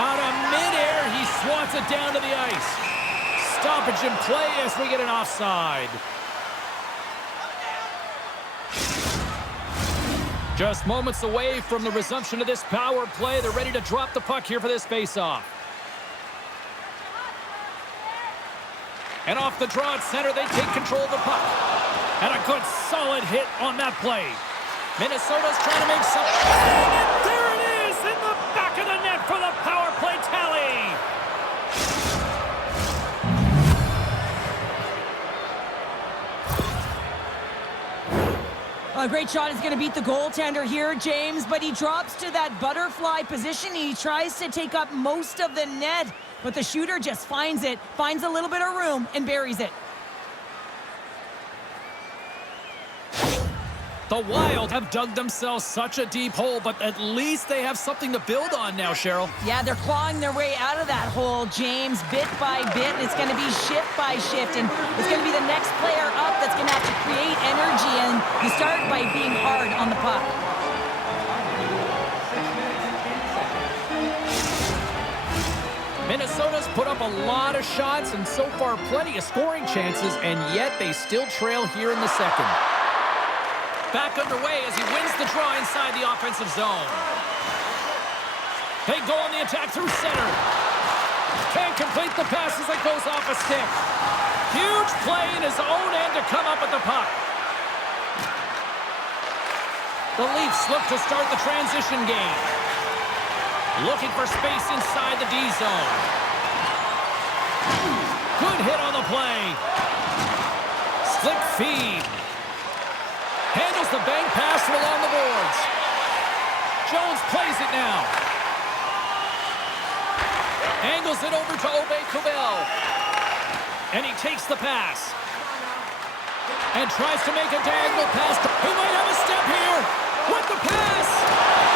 Out of midair, he swats it down to the ice. Stoppage in play as we get an offside. Just moments away from the resumption of this power play. They're ready to drop the puck here for this faceoff. And off the draw at center, they take control of the puck. And a good solid hit on that play. Minnesota's trying to make something. And there it is in the back of the net for the power play tally. A great shot is going to beat the goaltender here, James, but he drops to that butterfly position. He tries to take up most of the net, but the shooter just finds it, finds a little bit of room, and buries it. The Wild have dug themselves such a deep hole, but at least they have something to build on now, Cheryl. Yeah, they're clawing their way out of that hole, James, bit by bit. And it's going to be shift by shift, and it's going to be the next player up that's going to have to create energy, and you start by being hard on the puck. Minnesota's put up a lot of shots and so far plenty of scoring chances, and yet they still trail here in the second. Back underway as he wins the draw inside the offensive zone. They go on the attack through center. Can't complete the pass as it goes off a stick. Huge play in his own end to come up with the puck. The Leafs look to start the transition game. Looking for space inside the D zone. Good hit on the play. Slick feed. Handles the bank pass along the boards. Jones plays it now. Angles it over to Aube-Kubel. And he takes the pass. And tries to make a diagonal pass. He might have a step here. With the pass.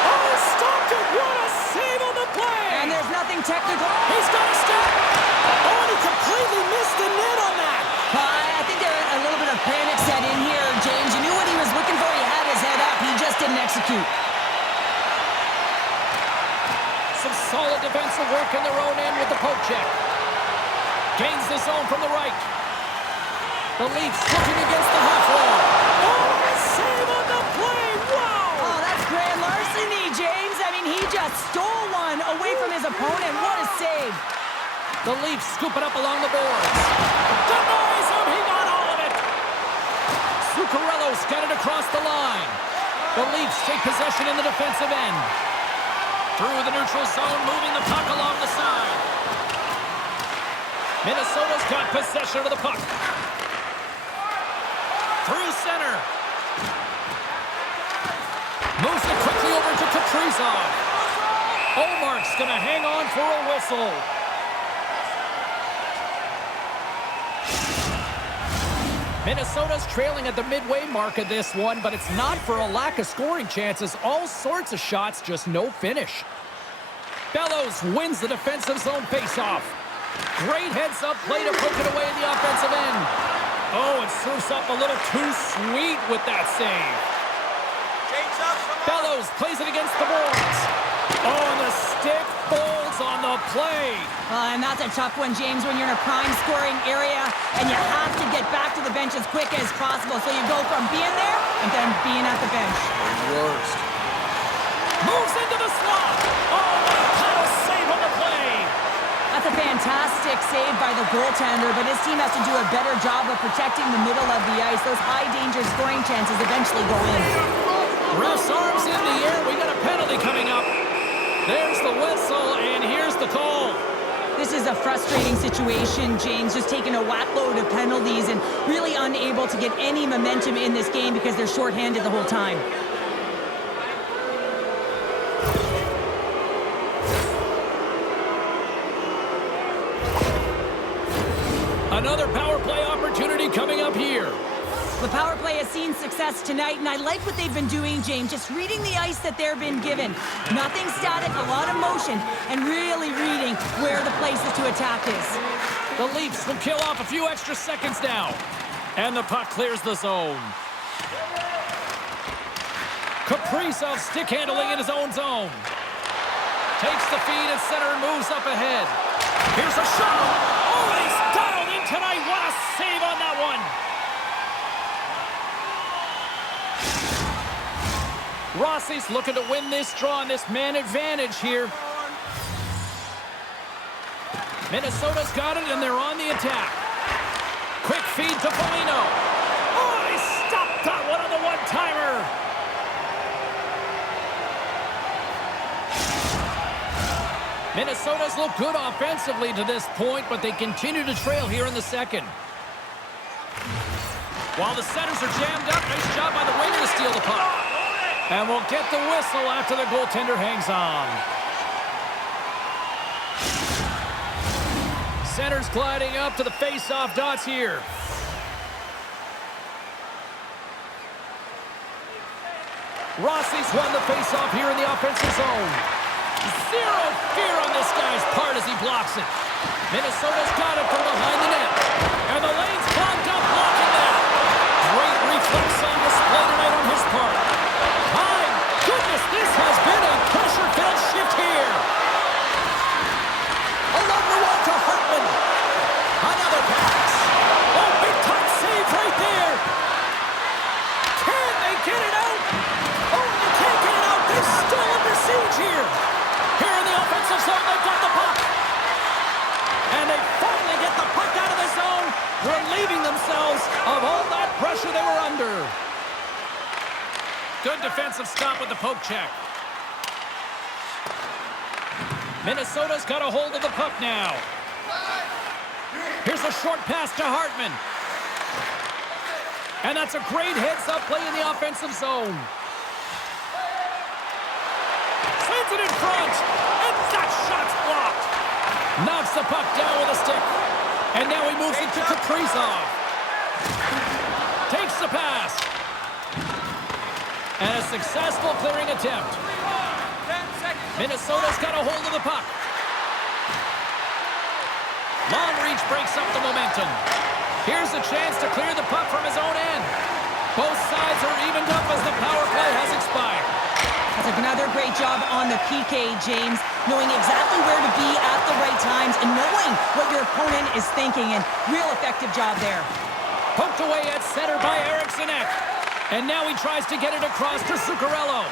Oh, stopped it. What a save on the play. And there's nothing technical. He's got a step. Oh, and he completely missed the net on that. I think there a little bit of panic set in here, James. You knew what he was looking for. He had his head up. He just didn't execute. Some solid defensive work in their own end with the poke check. Gains the zone from the right. The Leafs looking against the half wall. Oh, save on the play. Wow. Oh, that's grand larceny, James. I mean, he just stole one away from his opponent. What a save. The Leafs scoop it up along the boards. Denies him. He got all of it. Zuccarello's got it across the line. The Leafs take possession in the defensive end. Through the neutral zone, moving the puck along the side. Minnesota's got possession of the puck. Through center. Moves it quickly over to Kaprizov. Omark's going to hang on for a whistle. Minnesota's trailing at the midway mark of this one, but it's not for a lack of scoring chances. All sorts of shots, just no finish. Bellows wins the defensive zone faceoff. Great heads-up play to poke it away in the offensive end. Oh, and surfs up a little too sweet with that save. Bellows plays it against the boards. Oh, and the stick folds on the play. And that's a tough one, James, when you're in a prime scoring area and you have to get back to the bench as quick as possible. So you go from being there and then being at the bench. Worst. Moves into the slot. Oh, what a save on the play. That's a fantastic save by the goaltender, but his team has to do a better job of protecting the middle of the ice. Those high-danger scoring chances eventually go in. Ref's arms in the air. We got a penalty coming up. There's the whistle, and here's the call. This is a frustrating situation, James, just taking a whackload of penalties and really unable to get any momentum in this game because they're shorthanded the whole time. Another power play opportunity coming up here. The power play has seen success tonight, and I like what they've been doing, James, just reading the ice that they've been given. Nothing static, a lot of motion, and really reading where the places to attack is. The Leafs will kill off a few extra seconds now. And the puck clears the zone. Kaprizov stick handling in his own zone. Takes the feed at center and moves up ahead. Here's a shot. Oh, and he's dialed in tonight. What a save on that one. Rossi's looking to win this draw on this man advantage here. Minnesota's got it, and they're on the attack. Quick feed to Foligno. Oh, he stopped that one on the one-timer. Minnesota's looked good offensively to this point, but they continue to trail here in the second. While the centers are jammed up, nice job by the winger to steal the puck. And we'll get the whistle after the goaltender hangs on. Centers gliding up to the face-off dots here. Rossi's won the face-off here in the offensive zone. Zero fear on this guy's part as he blocks it. Minnesota's got it from behind the net. And the lane's clogged up, blocking that. Great reflex on display tonight on his part. My goodness, this has been a pressure-filled shift here. Along the wall to Hartman. Another pass. Oh, big-time save right there. Can they get it out? Oh, they can't get it out. They're still under siege here. Here in the offensive zone, they've got the puck. And they finally get the puck out of the zone, relieving themselves of all that pressure they were under. Good defensive stop with the poke check. Minnesota's got a hold of the puck now. Here's a short pass to Hartman. And that's a great heads-up play in the offensive zone. Sends it in front. And that shot's blocked. Knocks the puck down with a stick. And now he moves it to Kaprizov. Takes the pass. And a successful clearing attempt. Minnesota's got a hold of the puck. Long reach breaks up the momentum. Here's a chance to clear the puck from his own end. Both sides are evened up as the power play has expired. That's another great job on the PK, James. Knowing exactly where to be at the right times and knowing what your opponent is thinking. And real effective job there. Poked away at center by Eriksson Ek. And now he tries to get it across to Zuccarello.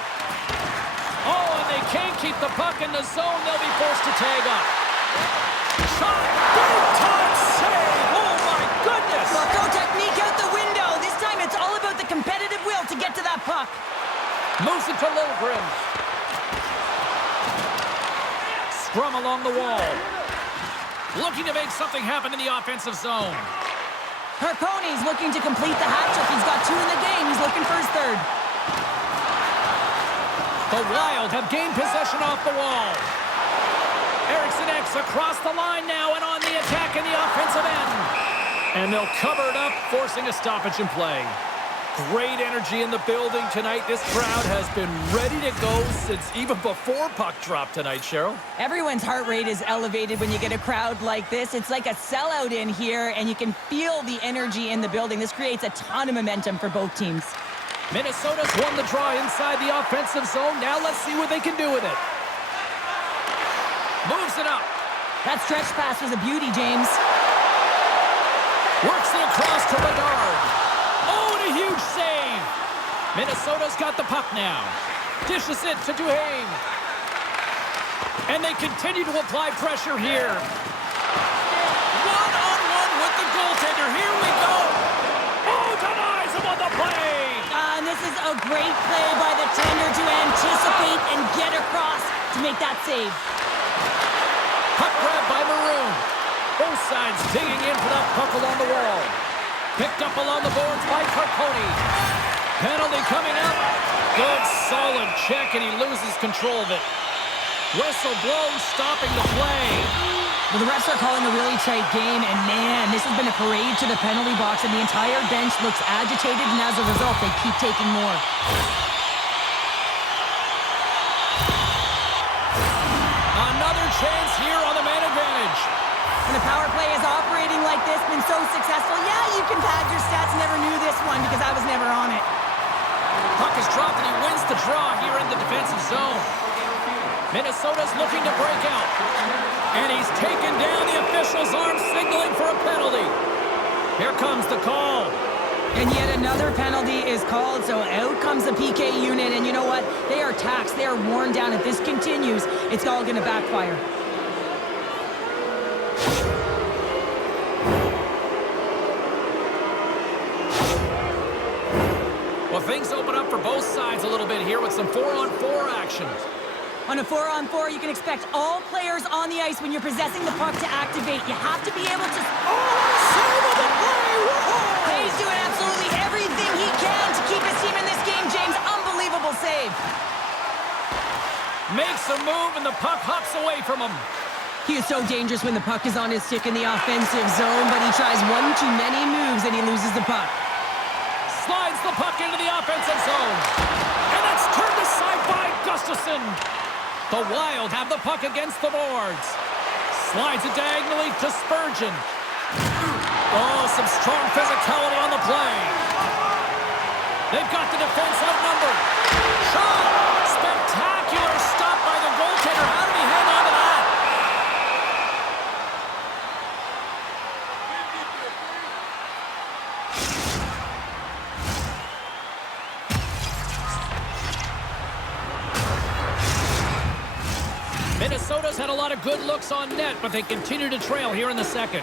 Oh, and they can't keep the puck in the zone. They'll be forced to tag up. Shot! Big-time save! Oh, my goodness! Well, throw technique out the window. This time it's all about the competitive will to get to that puck. Moves it to Liljegren. Scrum along the wall. Looking to make something happen in the offensive zone. Harponi's looking to complete the hat trick. He's got 2 in the game. He's looking for his third. The Wild have gained possession off the wall. Eriksson Ek across the line now and on the attack in the offensive end. And they'll cover it up, forcing a stoppage in play. Great energy in the building tonight. This crowd has been ready to go since even before puck drop tonight, Cheryl. Everyone's heart rate is elevated when you get a crowd like this. It's like a sellout in here, and you can feel the energy in the building. This creates a ton of momentum for both teams. Minnesota's won the draw inside the offensive zone. Now let's see what they can do with it. Moves it up. That stretch pass was a beauty, James. Works it across to Bedard. Oh, and a huge save. Minnesota's got the puck now. Dishes it to Duhaime. And they continue to apply pressure here. One-on-one with the goaltender. Here we go. Oh, denies him on the play. And this is a great play by the tender to anticipate and get across to make that save. Puck grab by Maroon. Both sides digging in for that puck along the wall. Picked up along the boards by Carponi. Penalty coming up. Good, solid check, and he loses control of it. Whistle blows, stopping the play. Well, the refs are calling a really tight game, and man, this has been a parade to the penalty box, and the entire bench looks agitated, and as a result, they keep taking more. Another chance here on the man advantage. When the power play is operating like this, been so successful, yeah, you can pad your stats. Never knew this one because I was never on it. Puck is dropped, and he wins the draw here in the defensive zone. Minnesota's looking to break out. And he's taken down the official's arm, signaling for a penalty. Here comes the call. And yet another penalty is called, so out comes the PK unit. And you know what? They are taxed. They are worn down. If this continues, it's all going to backfire. a little bit here with some 4-on-4 action. On a 4-on-4, you can expect all players on the ice when you're possessing the puck to activate. You have to be able to... Save of the play! Whoa! He's doing absolutely everything he can to keep his team in this game, James. Unbelievable save. Makes a move, and the puck hops away from him. He is so dangerous when the puck is on his stick in the offensive zone, but he tries one too many moves and he loses the puck. Slides the puck into the offensive zone. And that's turned aside by Gustafsson. The Wild have the puck against the boards. Slides it diagonally to Spurgeon. Oh, some strong physicality on the play. They've got the defense outnumbered. Shot! Spectacular stop by the goaltender. How did he hang on to that? Minnesota's had a lot of good looks on net, but they continue to trail here in the second.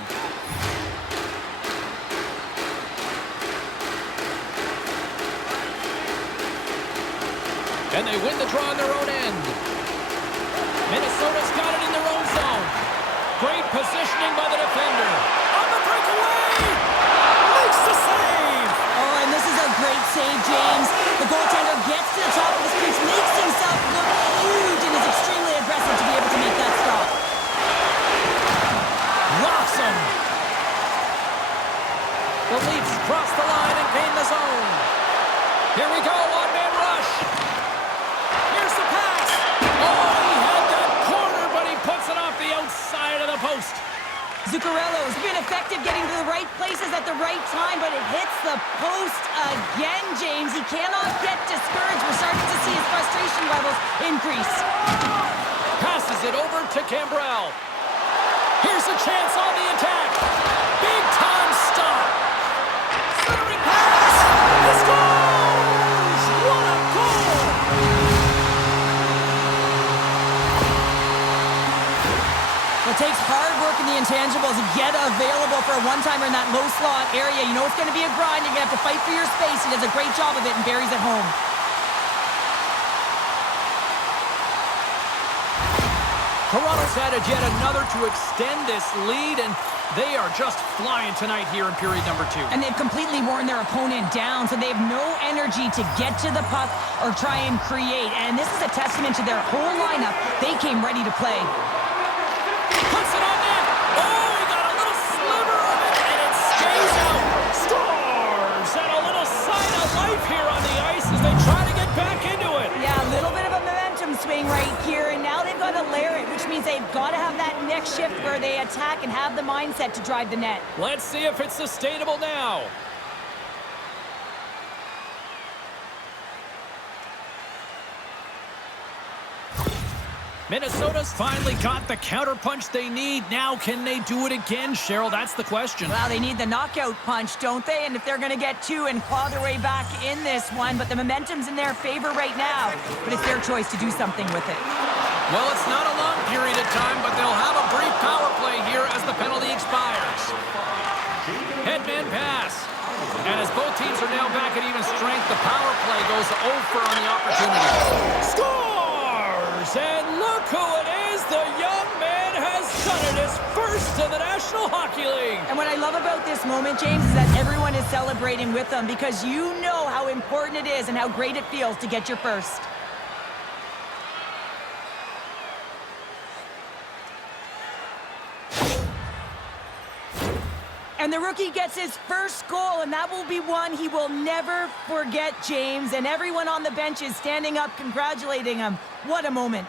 And they win the draw on their own end. Minnesota's got it in their own zone. Great positioning by the defender. On the breakaway! Makes the save! Oh, and this is a great save, James. The goaltender gets to the top of his crease, makes himself look huge, and is extremely aggressive to be able to make that stop. Rocks him. The Leafs cross the line and gain the zone. Here we go, one-man rush. Here's the pass. Oh, he had that corner, but he puts it off the outside of the post. Zuccarello's been effective getting to the right places at the right time, but it hits the post again, James. He cannot get discouraged. We're starting to see his frustration levels increase. Passes it over to Cambrell. Here's a chance on the attack. Big time stop. Centering pass. He scores! What a goal! It takes hard work in the intangibles to get available for a one-timer in that low slot area. You know it's going to be a grind. You're going to have to fight for your space. He does a great job of it and buries it home. Toronto's added yet another to extend this lead, and they are just flying tonight here in period number 2. And they've completely worn their opponent down, so they have no energy to get to the puck or try and create. And this is a testament to their whole lineup. They came ready to play. Puts it on net. Oh, he got a little sliver of it, and it stays out. Scores! And a little sign of life here on the ice as they try to get back into it. Yeah, a little bit of a momentum swing right here, and now they've got to layer it, which means they've got to have that next shift where they attack and have the mindset to drive the net. Let's see if it's sustainable now. Minnesota's finally got the counterpunch they need. Now, can they do it again, Cheryl? That's the question. Well, they need the knockout punch, don't they? And if they're going to get 2 and claw their way back in this one, but the momentum's in their favor right now. But it's their choice to do something with it. Well, it's not a long period of time, but they'll have a brief power play here as the penalty expires. Headman pass. And as both teams are now back at even strength, the power play goes over on the opportunity. Scores! And look who it is. The young man has done it. His first in the National Hockey League. And what I love about this moment, James, is that everyone is celebrating with them because you know how important it is and how great it feels to get your first. And the rookie gets his first goal, and that will be one he will never forget, James. And everyone on the bench is standing up, congratulating him. What a moment.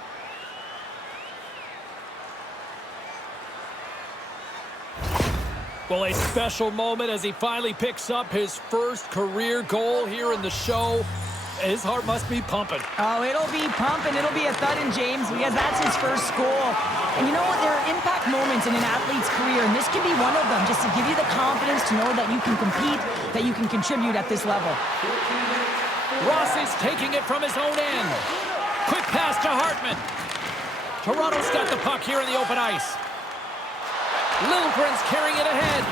Well, a special moment as he finally picks up his first career goal here in the show. His heart must be pumping. Oh, it'll be pumping. It'll be a thudding, James, because that's his first goal. And you know what? There are impact moments in an athlete's career, and this can be one of them, just to give you the confidence to know that you can compete, that you can contribute at this level. Rossi's taking it from his own end. Quick pass to Hartman. Toronto's got the puck here in the open ice. Lilgren's carrying it ahead.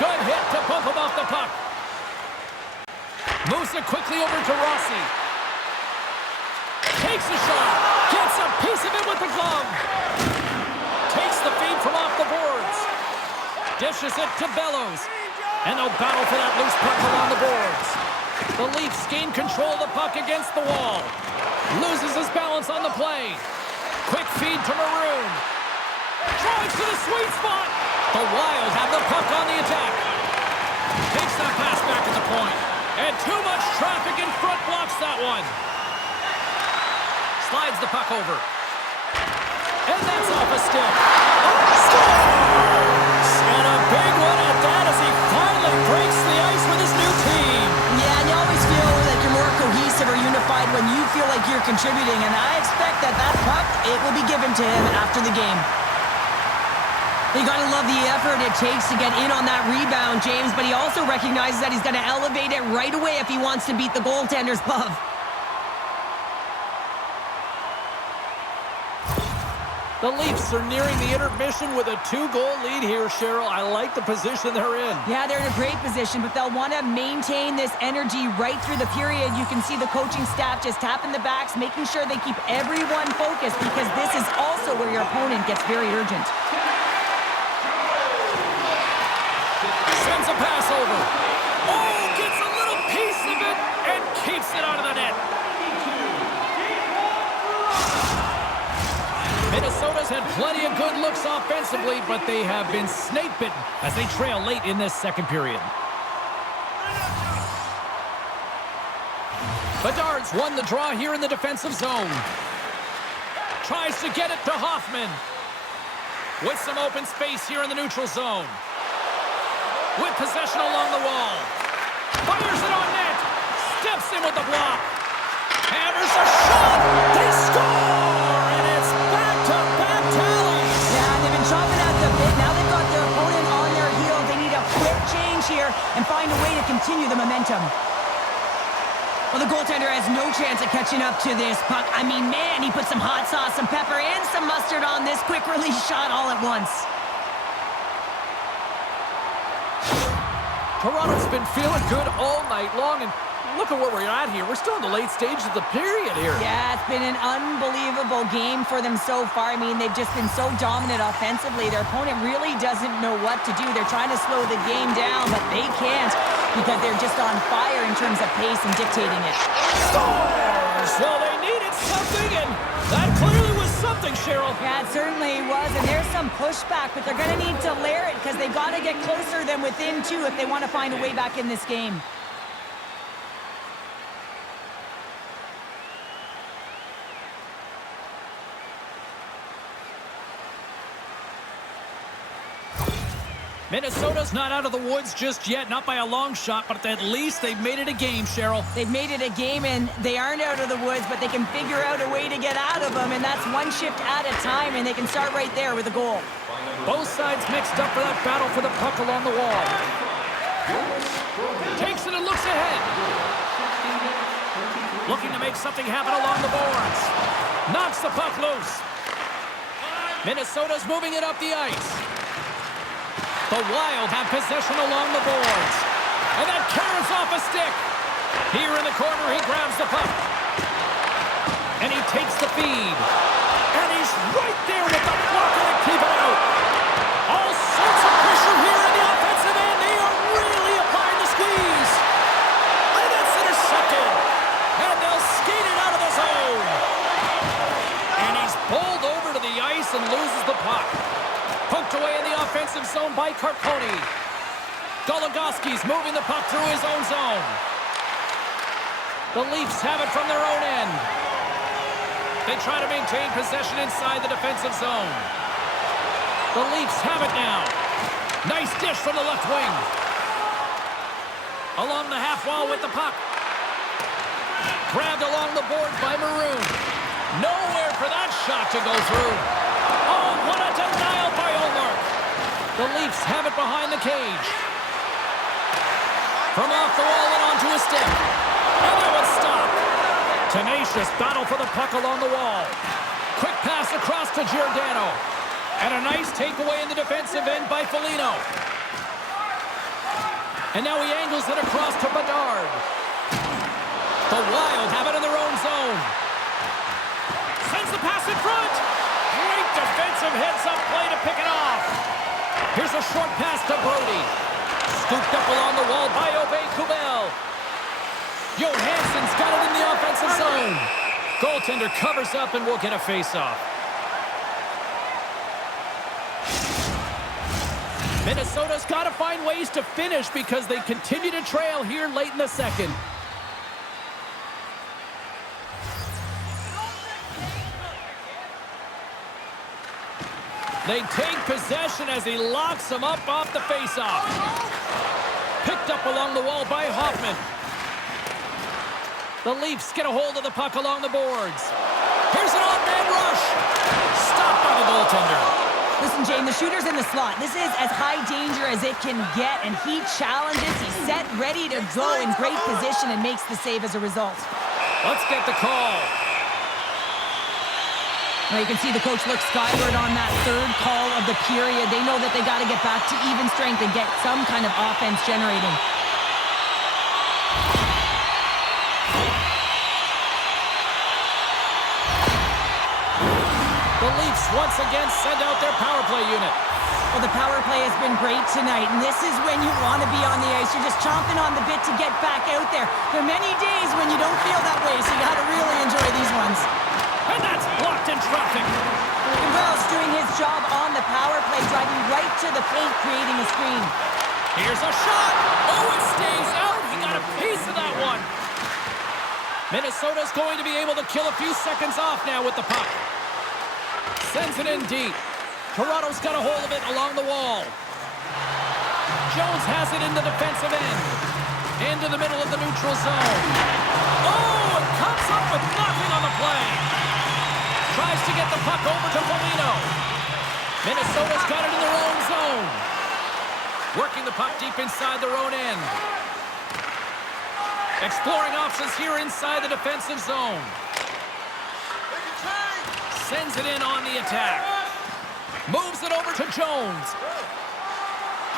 Good hit to bump him off the puck. Moves it quickly over to Rossi. Takes a shot. Gets a piece of it with the glove. Takes the feed from off the boards. Dishes it to Bellows. And they'll battle for that loose puck along the boards. The Leafs gain control of the puck against the wall. Loses his balance on the play. Quick feed to Maroon. Drives to the sweet spot. The Wild have the puck on the attack. Takes that pass back at the point. And too much traffic in front blocks that one. Slides the puck over. And that's off a stick. Scores! And a big one at that as he finally breaks the ice with his new team. Yeah, and you always feel like you're more cohesive or unified when you feel like you're contributing. And I expect that puck, it will be given to him after the game. You got to love the effort it takes to get in on that rebound, James, but he also recognizes that he's going to elevate it right away if he wants to beat the goaltender's glove. The Leafs are nearing the intermission with a 2-goal lead here, Cheryl. I like the position they're in. Yeah, they're in a great position, but they'll want to maintain this energy right through the period. You can see the coaching staff just tapping the backs, making sure they keep everyone focused, because this is also where your opponent gets very urgent. Sends a pass over. Oh, gets a little piece of it and keeps it out of the net. Minnesota's had plenty of good looks offensively, but they have been snake-bitten as they trail late in this second period. Bedard's won the draw here in the defensive zone. Tries to get it to Hoffman. With some open space here in the neutral zone. With possession along the wall. Fires it on net. Steps in with the block. Hammers a shot. They score! And it's back-to-back tallies. Yeah, they've been chopping at the bit. Now they've got their opponent on their heels. They need a quick change here and find a way to continue the momentum. Well, the goaltender has no chance of catching up to this puck. I mean, man, he put some hot sauce, some pepper, and some mustard on this quick release shot all at once. Toronto's been feeling good all night long, and look at where we're at here. We're still in the late stage of the period here. Yeah, it's been an unbelievable game for them so far. I mean, they've just been so dominant offensively. Their opponent really doesn't know what to do. They're trying to slow the game down, but they can't because they're just on fire in terms of pace and dictating it. Scores! Well, they needed something, and that clearly was something, Cheryl. Yeah, it certainly was, and there's some pushback, but they're going to need to layer it because they've got to get closer than within two if they want to find a way back in this game. Minnesota's not out of the woods just yet, not by a long shot, but at least they've made it a game, Cheryl. They've made it a game, and they aren't out of the woods, but they can figure out a way to get out of them, and that's one shift at a time, and they can start right there with a goal. Both sides mixed up for that battle for the puck along the wall. Takes it and looks ahead. Looking to make something happen along the boards. Knocks the puck loose. Minnesota's moving it up the ice. The Wild have possession along the boards. And that carries off a stick. Here in the corner, he grabs the puck. And he takes the feed. And he's right there with the blocker to keep it out. All sorts of pressure here in the offensive end. They are really applying the squeeze. And that's intercepted. And they'll skate it out of the zone. And he's bowled over to the ice and loses the puck. Poked away in the offensive zone by Carcone. Goligoski's moving the puck through his own zone. The Leafs have it from their own end. They try to maintain possession inside the defensive zone. The Leafs have it now. Nice dish from the left wing. Along the half wall with the puck. Grabbed along the boards by Maroon. Nowhere for that shot to go through. Oh, what a denial by Ullmark. The Leafs have it behind the cage. From off the wall and onto a stick. And that was stopped. Tenacious battle for the puck along the wall. Quick pass across to Giordano. And a nice takeaway in the defensive end by Foligno. And now he angles it across to Bedard. The Wild have it in their own zone. a short pass to Brody. Scooped up along the wall by Kubel. Johansson's got it in the offensive zone. Goaltender covers up and will get a face-off. Minnesota's got to find ways to finish because they continue to trail here late in the second. They take possession as he locks him up off the faceoff. Picked up along the wall by Hoffman. The Leafs get a hold of the puck along the boards. Here's an odd-man rush. Stopped by the goaltender. Listen, Jane, the shooter's in the slot. This is as high danger as it can get, and he challenges. He's set, ready to go in great position, and makes the save as a result. Let's get the call. Now you can see the coach look skyward on that third call of the period. They know that they got to get back to even strength and get some kind of offense generating. The Leafs once again send out their power play unit. Well, the power play has been great tonight, and this is when you want to be on the ice. You're just chomping on the bit to get back out there. There are many days when you don't feel that way, so you got to really enjoy these ones. And that's blocked in traffic. Wells doing his job on the power play, driving right to the paint, creating a screen. Here's a shot. Oh, it stays out. He got a piece of that one. Minnesota's going to be able to kill a few seconds off now with the puck. Sends it in deep. Toronto's got a hold of it along the wall. Jones has it in the defensive end. Into the middle of the neutral zone. Oh, it comes up with nothing on the play. Tries to get the puck over to Foligno. Minnesota's got it in their own zone. Working the puck deep inside their own end. Exploring options here inside the defensive zone. Sends it in on the attack. Moves it over to Jones.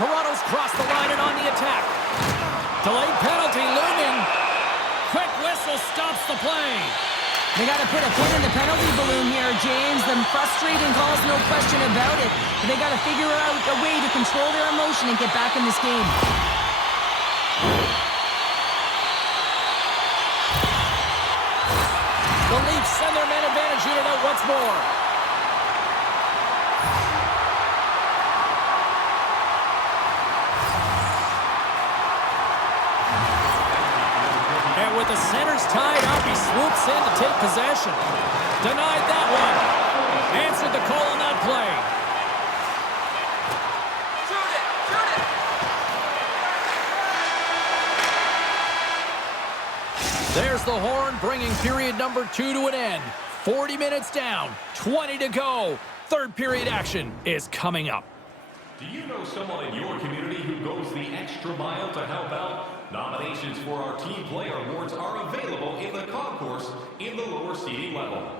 Toronto's crossed the line and on the attack. Delayed penalty looming. Quick whistle stops the play. They got to put a pin in the penalty balloon here, James. The frustrating calls, no question about it. But they got to figure out a way to control their emotion and get back in this game. The Leafs send their man advantage unit out once more. And with the centers tied up, he swoops in to take possession. Denied that one. Answered the call on that play. There's the horn, bringing period number 2 to an end. 40 minutes down, 20 to go. Third period action is coming up. Do you know someone in your community who goes the extra mile to help out? Nominations for our Team Player Awards are available in the concourse in the lower seating level.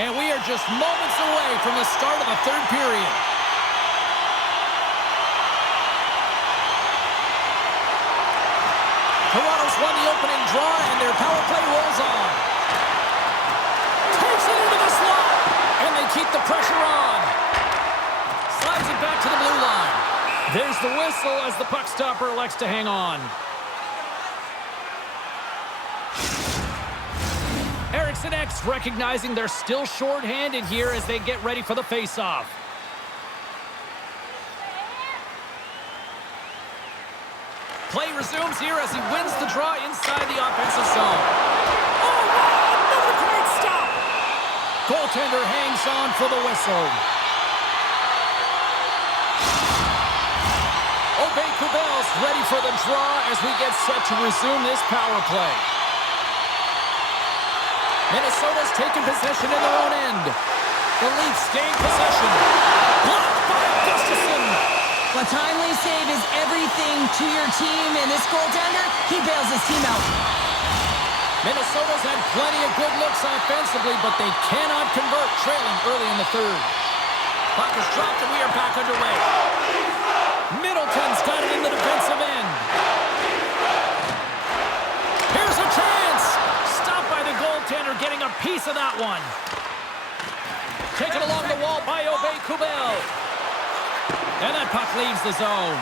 And we are just moments away from the start of the third period. Toronto's won the opening draw, and their power play rolls on. Takes it into the slot, and they keep the pressure on. Slides it back to the blue line. There's the whistle as the puck stopper elects to hang on. Eriksson X recognizing they're still short-handed here as they get ready for the face-off. Play resumes here as he wins the draw inside the offensive zone. Oh, wow! Another great stop! Goaltender hangs on for the whistle. Kubel's ready for the draw as we get set to resume this power play. Minnesota's taken possession in their own end. The Leafs gain possession. Blocked by Gustafsson. A timely save is everything to your team, and this goaltender, he bails his team out. Minnesota's had plenty of good looks offensively, but they cannot convert, trailing early in the third. Puck is dropped, and we are back underway. Middleton's got it in the defensive end. Here's a chance. Stopped by the goaltender, getting a piece of that one. Taken along the wall by Kubel. And that puck leaves the zone.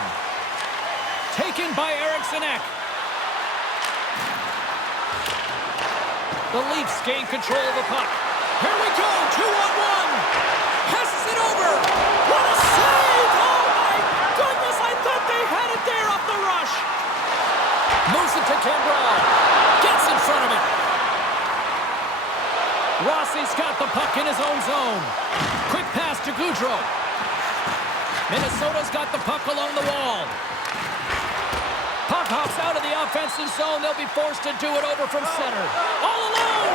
Taken by Eriksson Ek. The Leafs gain control of the puck. Here we go, 2-on-1. Passes it over. What a save! Oh my goodness, I thought they had it there off the rush. Moves it to Canberra. Gets in front of it. Rossi's got the puck in his own zone. Quick pass to Gaudreau. Minnesota's got the puck along the wall. Puck hops out of the offensive zone. They'll be forced to do it over from center. All alone!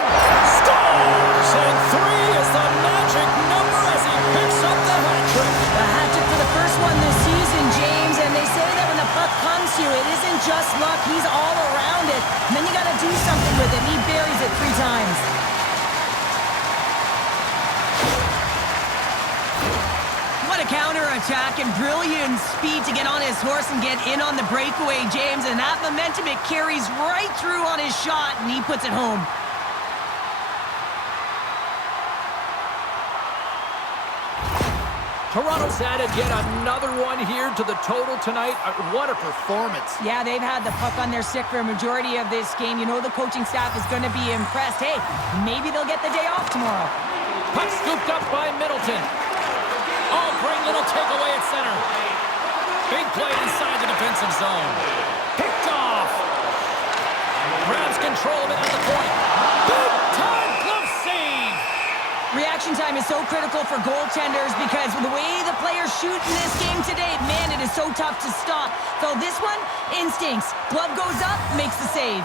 Scores! And 3 is the magic number as he picks up the hat trick. The hat trick for the first one this season, James. And they say that when the puck comes to you, it isn't just luck. He's all around it. And then you got to do something with it. And he buries it 3 times. What a counter-attack and brilliant speed to get on his horse and get in on the breakaway, James. And that momentum, it carries right through on his shot, and he puts it home. Toronto's added yet another one here to the total tonight. What a performance. Yeah, they've had the puck on their stick for a majority of this game. You know the coaching staff is going to be impressed. Hey, maybe they'll get the day off tomorrow. Puck scooped up by Middleton. Oh, great little takeaway at center. Big play inside the defensive zone. Picked off. Grabs control of it at the point. Big time glove save. Reaction time is so critical for goaltenders because the way the players shoot in this game today, man, it is so tough to stop. So this one, instincts. Glove goes up, makes the save.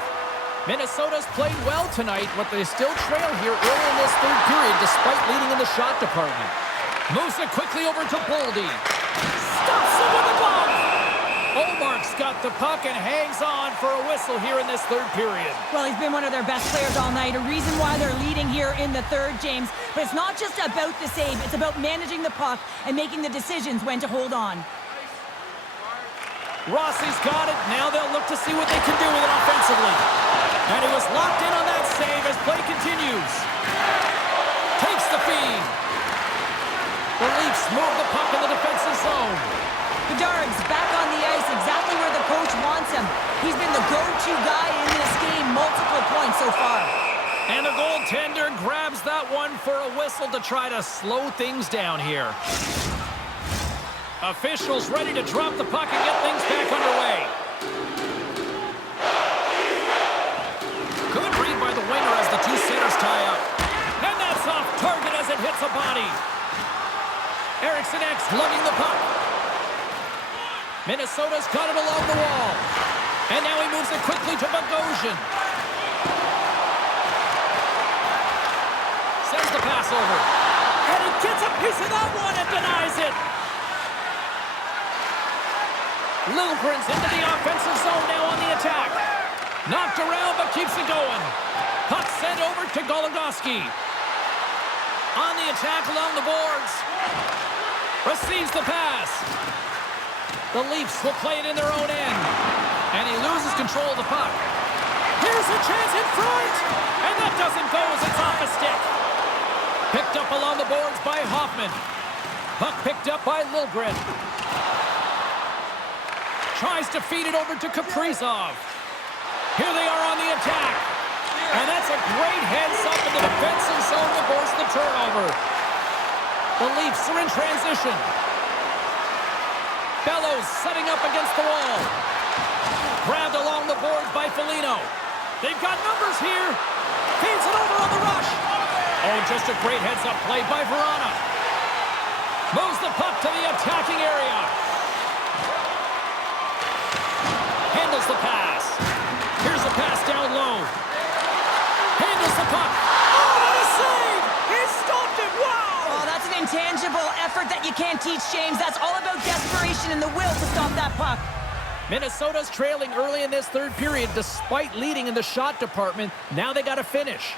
Minnesota's played well tonight, but they still trail here early in this third period despite leading in the shot department. Moves it quickly over to Boldy. Stops it with a glove. Olmark's got the puck and hangs on for a whistle here in this third period. Well, he's been one of their best players all night. A reason why they're leading here in the third, James. But it's not just about the save. It's about managing the puck and making the decisions when to hold on. Rossi's got it. Now they'll look to see what they can do with it offensively. And he was locked in on that save as play continues. Takes the feed. The Leafs move the puck in the defensive zone. Bedard's back on the ice exactly where the coach wants him. He's been the go-to guy in this game, multiple points so far. And the goaltender grabs that one for a whistle to try to slow things down here. Officials ready to drop the puck and get things back underway. Good read by the winger as the 2 centers tie up. And that's off target as it hits a body. Eriksson X lugging the puck. Minnesota's got it along the wall. And now he moves it quickly to Bogosian. Sends the pass over. And he gets a piece of that one and denies it. Lilgren's into the offensive zone now on the attack. Knocked around but keeps it going. Puck sent over to Goligoski. On the attack along the boards. Receives the pass. The Leafs will play it in their own end. And he loses control of the puck. Here's a chance in front. And that doesn't go as it's off a stick. Picked up along the boards by Hoffman. Puck picked up by Liljegren. Tries to feed it over to Kaprizov. Here they are on the attack. And that's a great heads-up in the defensive zone to force the turnover. The Leafs are in transition. Bellows setting up against the wall. Grabbed along the boards by Foligno. They've got numbers here. Feeds it over on the rush. Oh, just a great heads-up play by Verona. Moves the puck to the attacking area. Handles the pass. Here's a pass down low. Handles the puck. Oh, what a save! He stopped it. Wow! Oh, that's an intangible effort that you can't teach, James. That's all about desperation and the will to stop that puck. Minnesota's trailing early in this third period despite leading in the shot department. Now they got to finish.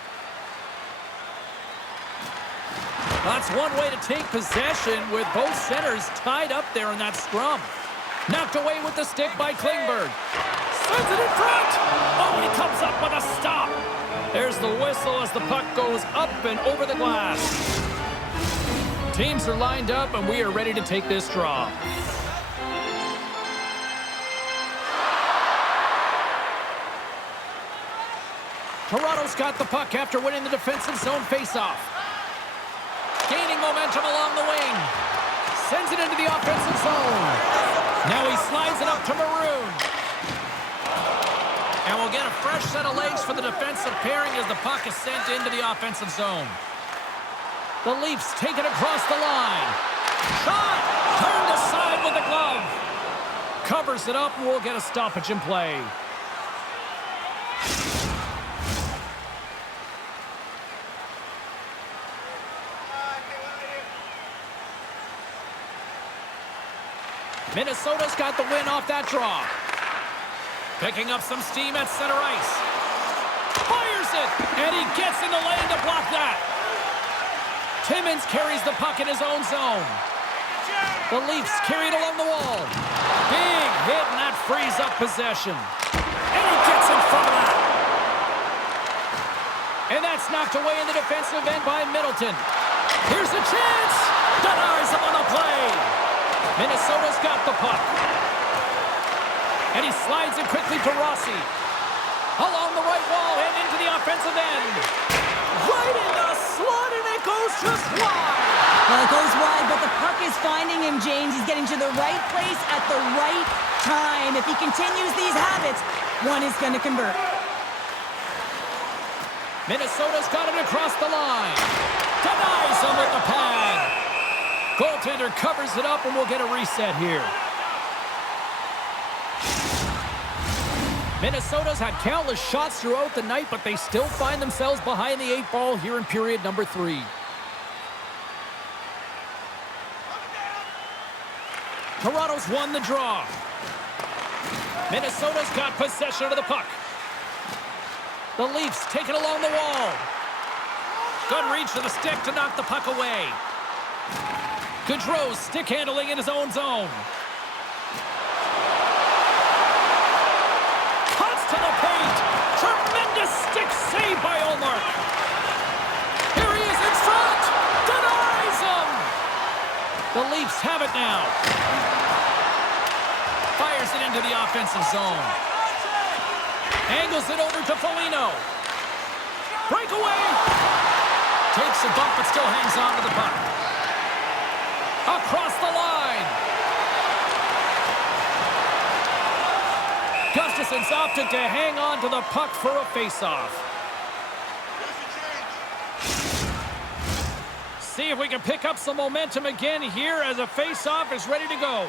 That's one way to take possession with both centers tied up there in that scrum. Knocked away with the stick by Klingberg. Sends it in front. Oh, he comes up with a stop. There's the whistle as the puck goes up and over the glass. Teams are lined up and we are ready to take this draw. Toronto's got the puck after winning the defensive zone faceoff. Gaining momentum along the wing. Sends it into the offensive zone. Now he slides it up to Maroon. And we'll get a fresh set of legs for the defensive pairing as the puck is sent into the offensive zone. The Leafs take it across the line. Shot! Turned aside with the glove. Covers it up and we'll get a stoppage in play. Minnesota's got the win off that draw. Picking up some steam at center ice. Fires it! And he gets in the lane to block that. Timmins carries the puck in his own zone. The Leafs carry it along the wall. Big hit, and that frees up possession. And he gets in front of that. And that's knocked away in the defensive end by Middleton. Here's the chance. Denies him on the play. Minnesota's got the puck. And he slides it quickly to Rossi. Along the right wall and into the offensive end. Right in the slot, and it goes just wide. Well, it goes wide, but the puck is finding him, James. He's getting to the right place at the right time. If he continues these habits, one is going to convert. Minnesota's got it across the line. Denies him with the pad. Goaltender covers it up, and we'll get a reset here. Minnesota's had countless shots throughout the night, but they still find themselves behind the 8 ball here in period number 3. Toronto's won the draw. Minnesota's got possession of the puck. The Leafs take it along the wall. Good reach to the stick to knock the puck away. Gaudreau's stick handling in his own zone. Cuts to the paint. Tremendous stick save by Ullmark. Here he is in front. Denies him. The Leafs have it now. Fires it into the offensive zone. Angles it over to Foligno. Breakaway. Takes a bump but still hangs on to the puck. Across the line. Gustafson's opted to hang on to the puck for a faceoff. See if we can pick up some momentum again here as a faceoff is ready to go.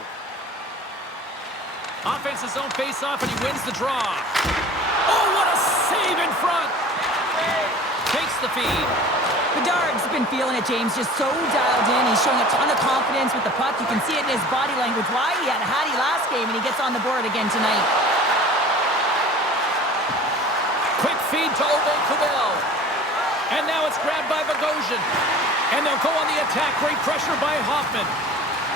Offensive zone faceoff, and he wins the draw. Oh, what a save in front. Takes the feed. Bedard's been feeling it, James, just so dialed in. He's showing a ton of confidence with the puck. You can see it in his body language. Why? He had Hattie last game, and he gets on the board again tonight. Quick feed to Ove Kubel. And now it's grabbed by Bogosian. And they'll go on the attack. Great pressure by Hoffman.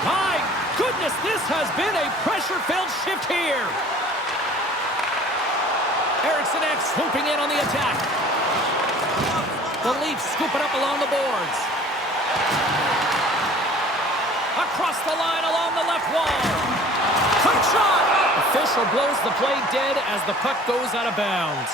My goodness, this has been a pressure-filled shift here. Eriksson Ek swooping in on the attack. The Leafs scoop it up along the boards. Across the line along the left wall. Quick shot! Official blows the play dead as the puck goes out of bounds.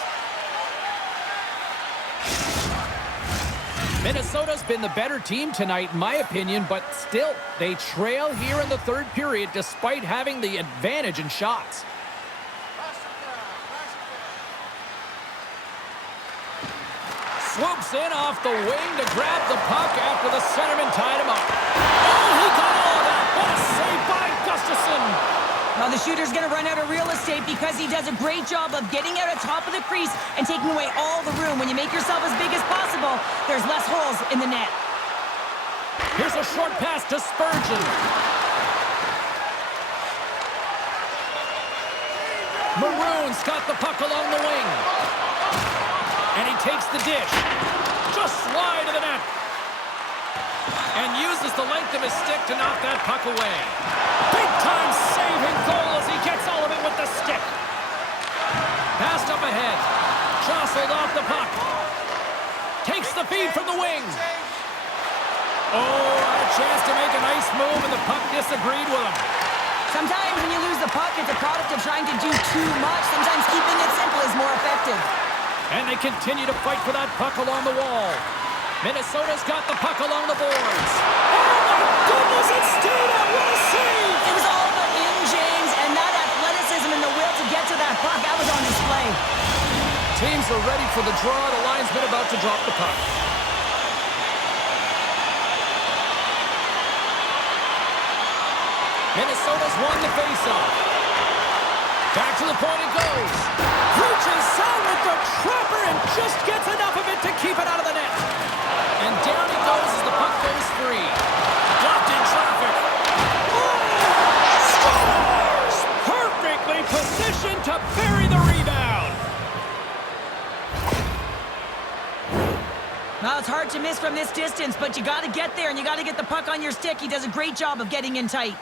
Minnesota's been the better team tonight, in my opinion, but still, they trail here in the third period despite having the advantage in shots. Swoops in off the wing to grab the puck after the centerman tied him up. Oh, he got all of that. What a save by Gustafsson. Now the shooter's going to run out of real estate because he does a great job of getting out of top of the crease and taking away all the room. When you make yourself as big as possible, there's less holes in the net. Here's a short pass to Spurgeon. Maroon's got the puck along the wing. And he takes the dish. Just wide of the net. And uses the length of his stick to knock that puck away. Big-time saving goal as he gets all of it with the stick. Passed up ahead. Jostled off the puck. Takes the feed from the wing. Oh, had a chance to make a nice move, and the puck disagreed with him. Sometimes when you lose the puck, it's a product of trying to do too much. Sometimes keeping it simple is more effective. And they continue to fight for that puck along the wall. Minnesota's got the puck along the boards. Oh, my goodness, it's stayed out. What a save! It was all but in, James, and that athleticism and the will to get to that puck, that was on display. Teams are ready for the draw. The linesman about to drop the puck. Minnesota's won the faceoff. Back to the point it goes. Reaches out with the trapper and just gets enough of it to keep it out of the net. And down he goes as the puck goes free. Blocked in traffic. Oh! Scores! Perfectly positioned to bury the rebound. Well, it's hard to miss from this distance, but you got to get there and you got to get the puck on your stick. He does a great job of getting in tight.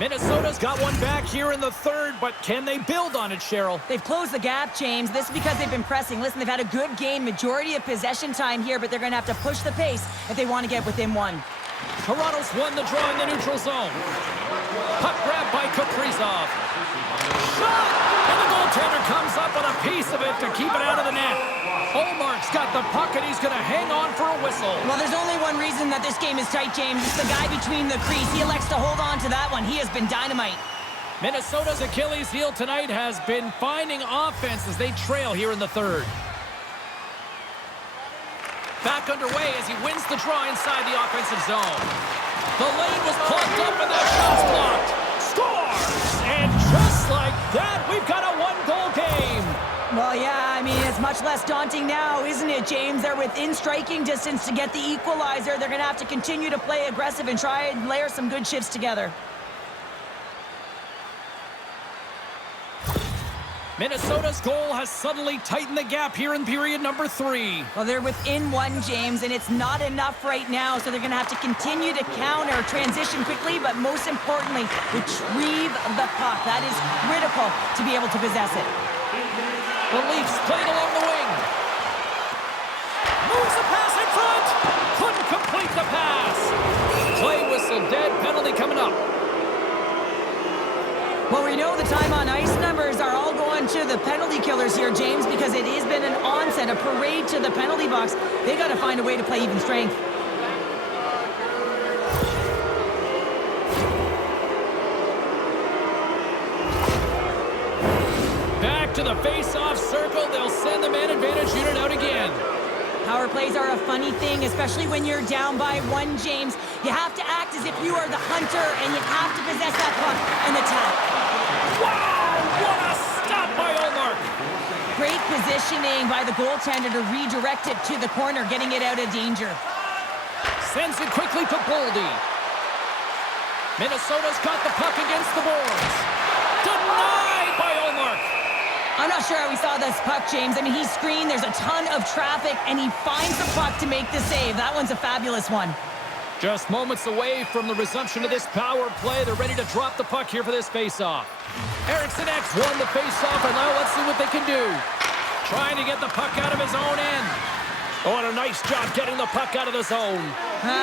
Minnesota's got one back here in the third, but can they build on it, Cheryl? They've closed the gap, James. This is because they've been pressing. Listen, they've had a good game, majority of possession time here, but they're going to have to push the pace if they want to get within one. Toronto's won the draw in the neutral zone. Puck grabbed by Kaprizov. Shot! And the goaltender comes up with a piece of it to keep it out of the net. Olmark's got the puck, and he's going to hang on for a whistle. Well, there's only one reason that this game is tight, James. It's the guy between the crease. He elects to hold on to that one. He has been dynamite. Minnesota's Achilles heel tonight has been finding offense as they trail here in the third. Back underway as he wins the draw inside the offensive zone. The lane was plugged up and that shot's blocked. Scores! And just like that, we've got a one-goal game. Well, yeah, I mean, it's much less daunting now, isn't it, James? They're within striking distance to get the equalizer. They're going to have to continue to play aggressive and try and layer some good shifts together. Minnesota's goal has suddenly tightened the gap here in period number 3. Well, they're within one, James, and it's not enough right now, so they're going to have to continue to counter, transition quickly, but most importantly, retrieve the puck. That is critical to be able to possess it. The Leafs played along the wing. Moves the pass in front. Couldn't complete the pass. Play whistle dead. Penalty coming up. Well, we know the time on ice numbers are all going to the penalty killers here, James, because it has been an onset, a parade to the penalty box. They got to find a way to play even strength. Back to the face-off circle. They'll send the man advantage unit out again. Power plays are a funny thing, especially when you're down by one, James. You have to act as if you are the hunter, and you have to possess that puck and attack. Wow! What a stop by Olmark! Great positioning by the goaltender to redirect it to the corner, getting it out of danger. Sends it quickly to Boldy. Minnesota's got the puck against the boards. Denied by Olmark. I'm not sure how we saw this puck, James. I mean, he screened, there's a ton of traffic, and he finds the puck to make the save. That one's a fabulous one. Just moments away from the resumption of this power play. They're ready to drop the puck here for this faceoff. Eriksson X won the faceoff, and now let's see what they can do. Trying to get the puck out of his own end. Oh, and a nice job getting the puck out of the zone.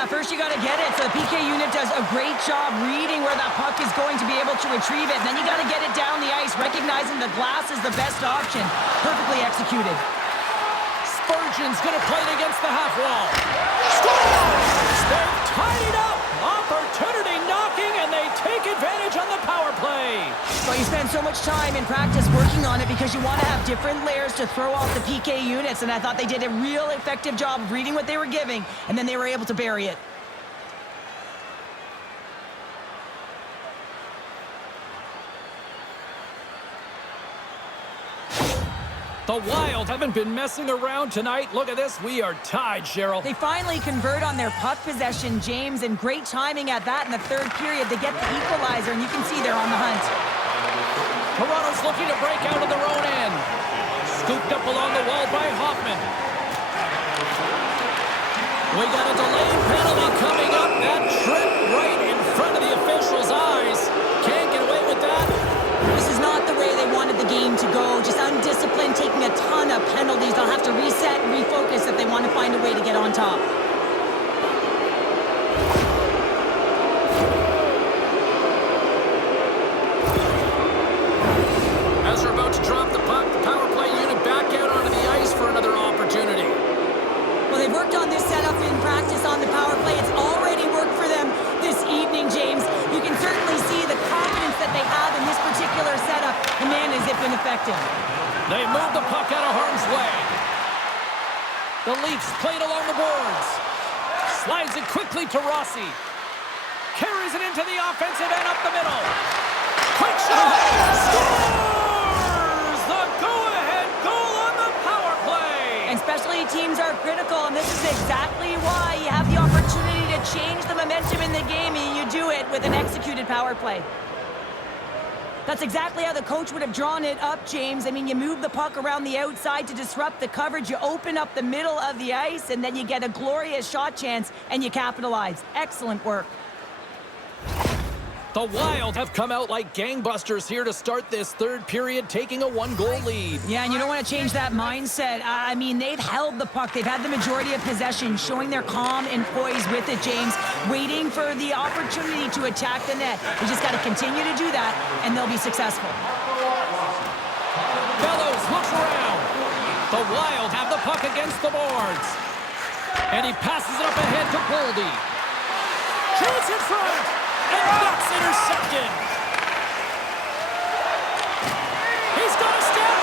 First you got to get it, so the PK unit does a great job reading where that puck is going to be able to retrieve it. And then you got to get it down the ice, recognizing the glass is the best option. Perfectly executed. Spurgeon's going to play it against the half wall. Scores! They've tied it up. Opportunity knocking, and they take advantage on the power play. Well, you spend so much time in practice working on it because you want to have different layers to throw off the PK units, and I thought they did a real effective job of reading what they were giving, and then they were able to bury it. The Wild haven't been messing around tonight. Look at this. We are tied, Cheryl. They finally convert on their puck possession, James, and great timing at that in the third period. They get the equalizer, and you can see they're on the hunt. Toronto's looking to break out of their own end. Scooped up along the wall by Hoffman. We got a delayed penalty coming up. That trip right in front of the official's eyes. Can't get away with that. This is not the way they wanted the game to go. Just undisciplined, taking a ton of penalties. They'll have to reset and refocus if they want to find a way to get on top. As they're about to drop the puck, the power play unit back out onto the ice for another opportunity. Well, they've worked on this setup in practice on the power play. It's already worked for them this evening, James. You can certainly see the confidence that they have in this particular setup. And man, has it been effective. They move the puck out of harm's way. The Leafs played along the boards. Slides it quickly to Rossi. Carries it into the offensive end up the middle. Quick shot! Scores! The go-ahead goal on the power play! And specialty teams are critical, and this is exactly why you have the opportunity to change the momentum in the game, and you do it with an executed power play. That's exactly how the coach would have drawn it up, James. I mean, you move the puck around the outside to disrupt the coverage, you open up the middle of the ice, and then you get a glorious shot chance, and you capitalize. Excellent work. The Wild have come out like gangbusters here to start this third period, taking a one-goal lead. Yeah, and you don't want to change that mindset. I mean, they've held the puck. They've had the majority of possession, showing their calm and poise with it, James, waiting for the opportunity to attack the net. They just got to continue to do that, and they'll be successful. Bellows looks around. The Wild have the puck against the boards. And he passes it up ahead to Boldy. Shoots in front. And that's intercepted. He's got a step.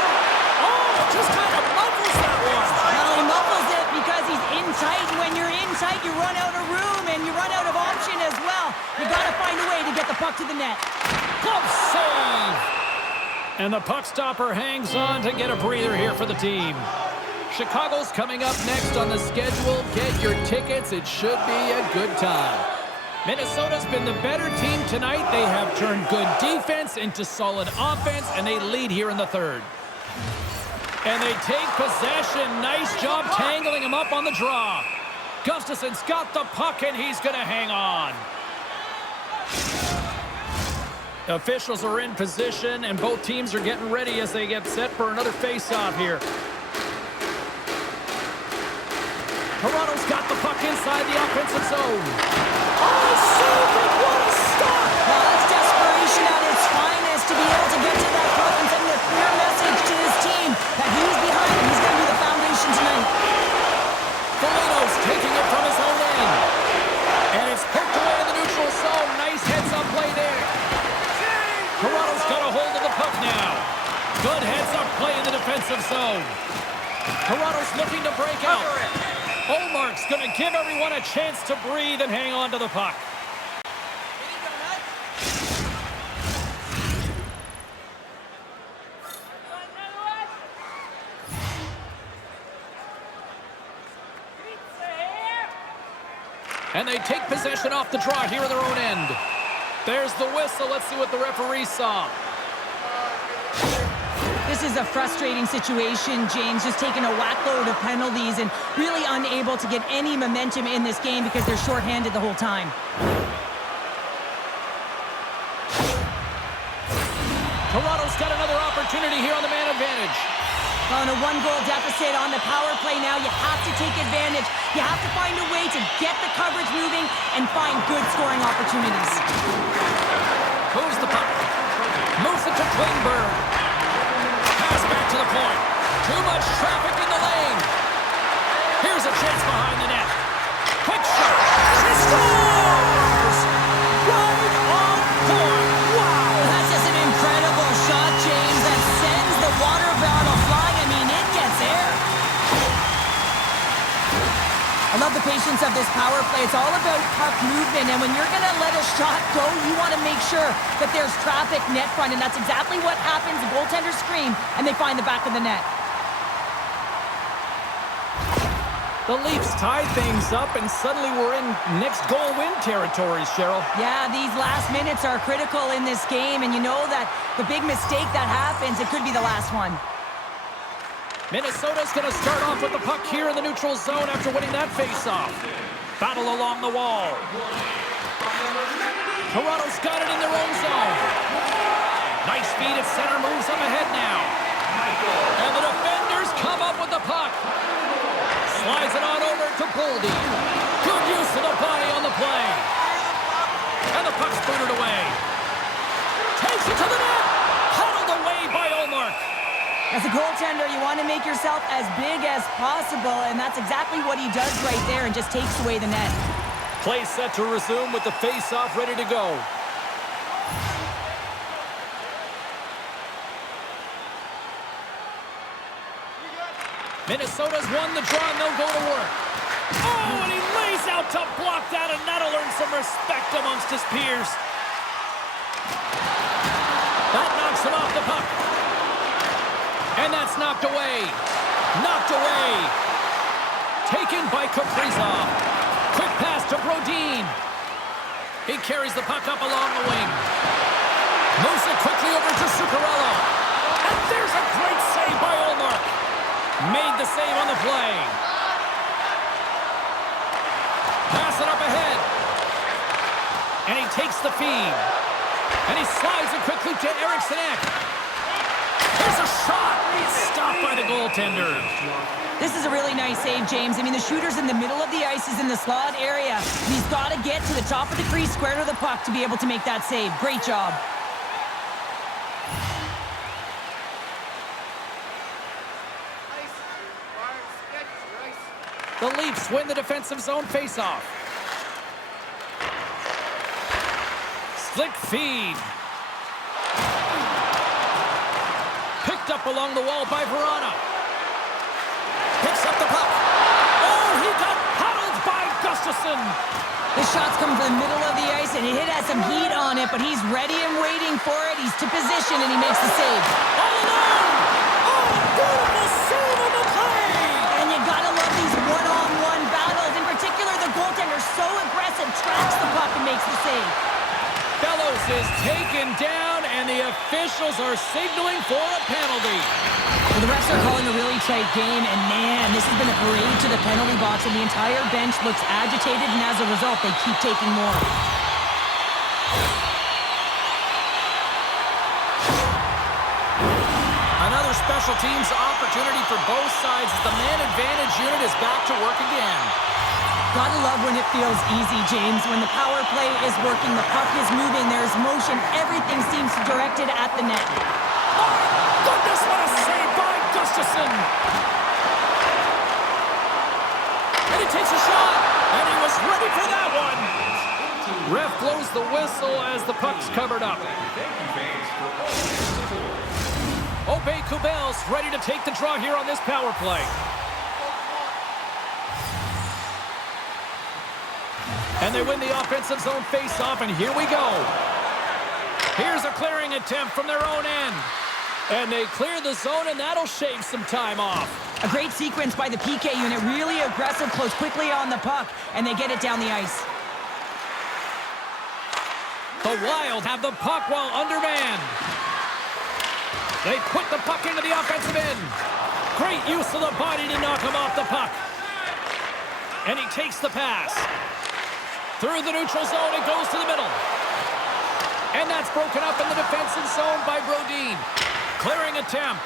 Oh, just kind of muffles that one. Well, he muffles it because he's in tight. And when you're in tight, you run out of room and you run out of option as well. You got to find a way to get the puck to the net. Glove save. And the puck stopper hangs on to get a breather here for the team. Chicago's coming up next on the schedule. Get your tickets. It should be a good time. Minnesota's been the better team tonight. They have turned good defense into solid offense, and they lead here in the third. And they take possession. Nice job tangling him up on the draw. Gustafsson's got the puck, and he's going to hang on. Officials are in position, and both teams are getting ready as they get set for another face-off here. Toronto's got the puck inside the offensive zone. Oh, save it! What a stop! Well, that's desperation at its finest to be able to get to that puck and send a clear message to his team that he's behind and he's going to be the foundation tonight. Foligno's taking it from his own end. And it's poked away in the neutral zone. Nice heads-up play there. Toronto's got a hold of the puck now. Good heads-up play in the defensive zone. Toronto's looking to break out. Olmark's going to give everyone a chance to breathe and hang on to the puck. And they take possession off the draw here in their own end. There's the whistle. Let's see what the referee saw. This This is a frustrating situation, James, just taking a whack-load of penalties and really unable to get any momentum in this game because they're shorthanded the whole time. Toronto's got another opportunity here on the man advantage. On a one-goal deficit on the power play now, you have to take advantage. You have to find a way to get the coverage moving and find good scoring opportunities. Moves the puck. Moves it to Klingberg. Pass back to the point. Too much traffic in the lane. Here's a chance behind the net. Quick shot. She scores! Right on point. Wow! That's just an incredible shot, James, that sends the water bottle flying. I mean, it gets air. I love the patience of this power play. It's all about puck movement, and when you're going to let a shot go, you want to make sure that there's traffic net front, and that's exactly what happens. The goaltenders scream, and they find the back of the net. The Leafs tie things up, and suddenly we're in next goal win territory, Cheryl. Yeah, these last minutes are critical in this game, and you know that the big mistake that happens, it could be the last one. Minnesota's going to start off with the puck here in the neutral zone after winning that faceoff. Battle along the wall. Toronto's got it in their own zone. Nice feed at center, moves up ahead now. And the defenders come up with the puck. Slides it on over to Boldy. Good use of the body on the play. And the puck's booted away. Takes it to the net. Huddled away by Ullmark. As a goaltender, you want to make yourself as big as possible, and that's exactly what he does right there and just takes away the net. Play set to resume with the face-off ready to go. Minnesota's won the draw, and they'll go to work. Oh, and he lays out to block that, and that'll earn some respect amongst his peers. That knocks him off the puck. And that's knocked away. Knocked away. Taken by Kaprizov. Quick pass to Brodin. He carries the puck up along the wing. Moves it quickly over to Zuccarello. And there's a great save by Ullmark. Made the save on the play. Pass it up ahead. And he takes the feed. And he slides it quickly to Eriksson Ek. There's a shot. Stopped by the goaltender. This is a really nice save, James. I mean, the shooter's in the middle of the ice. He's in the slot area. He's got to get to the top of the crease, square to the puck to be able to make that save. Great job. The Leafs win the defensive zone faceoff. Slick feed. Picked up along the wall by Verona. Picks up the puck. Oh, he got paddled by Gustafsson. The shot's coming from the middle of the ice, and it has some heat on it, but he's ready and waiting for it. He's to position, and he makes the save. All alone! Oh, beautiful save on the play! And you gotta love these one-on-one battles. In particular, the goaltender so aggressive, tracks the puck and makes the save. Bellows is taken down, and the officials are signaling for a penalty. Well, the refs are calling a really tight game, and man, this has been a parade to the penalty box, and the entire bench looks agitated, and as a result, they keep taking more. Another special teams opportunity for both sides as the man advantage unit is back to work again. Gotta love when it feels easy, James. When the power play is working, the puck is moving, there's motion, everything seems directed at the net. Oh, goodness, what a save by Gustafsson! And he takes a shot, and he was ready for that one. Ref blows the whistle as the puck's covered up. Obey Kubel's ready to take the draw here on this power play. And they win the offensive zone face-off, and here we go. Here's a clearing attempt from their own end. And they clear the zone, and that'll shave some time off. A great sequence by the PK unit, really aggressive, close quickly on the puck, and they get it down the ice. The Wild have the puck while undermanned. They put the puck into the offensive end. Great use of the body to knock him off the puck. And he takes the pass. Through the neutral zone, it goes to the middle. And that's broken up in the defensive zone by Brodin. Clearing attempt.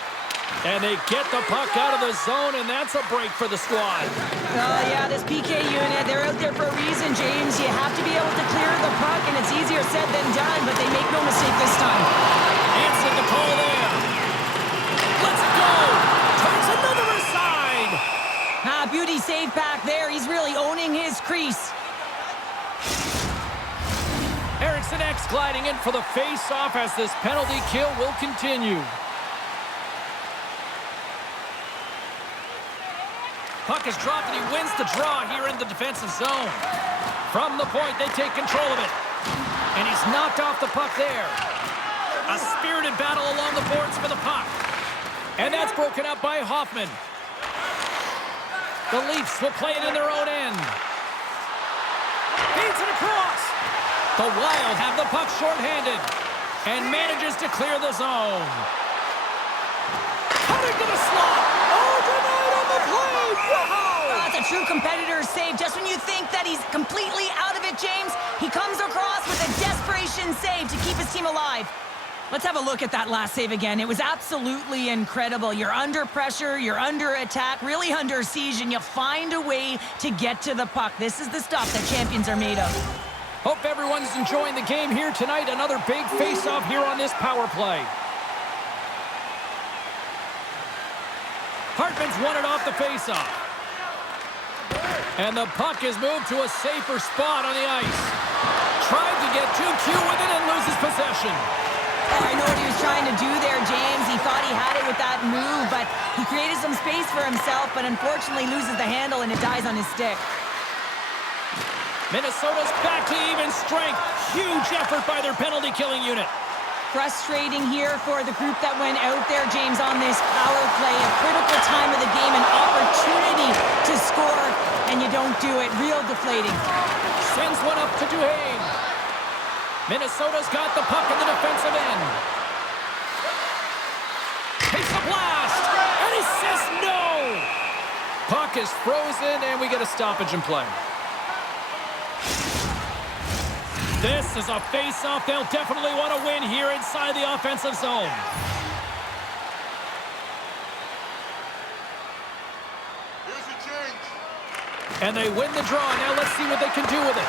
And they get the puck out of the zone, and that's a break for the squad. Yeah, this PK unit, they're out there for a reason, James. You have to be able to clear the puck, and it's easier said than done, but they make no mistake this time. Answered the call there. Let's go. Turns another aside. Beauty save back there. He's really owning his crease. Eriksson Ek gliding in for the face-off as this penalty kill will continue. Puck is dropped and he wins the draw here in the defensive zone. From the point, they take control of it. And he's knocked off the puck there. A spirited battle along the boards for the puck. And that's broken up by Hoffman. The Leafs will play it in their own end. Feeds it across. The Wild have the puck shorthanded and manages to clear the zone. Cutting to the slot. Oh, denied on the play. Wow! That's a true competitor's save. Just when you think that he's completely out of it, James, he comes across with a desperation save to keep his team alive. Let's have a look at that last save again. It was absolutely incredible. You're under pressure, you're under attack, really under siege, and you find a way to get to the puck. This is the stuff that champions are made of. Hope everyone's enjoying the game here tonight. Another big face-off here on this power play. Hartman's won it off the face-off. And the puck is moved to a safer spot on the ice. Tried to get too cute with it and loses possession. Oh, I know what he was trying to do there, James. He thought he had it with that move, but he created some space for himself, but unfortunately loses the handle and it dies on his stick. Minnesota's back to even strength. Huge effort by their penalty-killing unit. Frustrating here for the group that went out there, James, on this power play. A critical time of the game, an opportunity to score, and you don't do it. Real deflating. Sends one up to Duhane. Minnesota's got the puck in the defensive end. Takes the blast, and he says no. Puck is frozen, and we get a stoppage in play. This is a face-off they'll definitely want to win here inside the offensive zone. Here's a change. And they win the draw. Now let's see what they can do with it.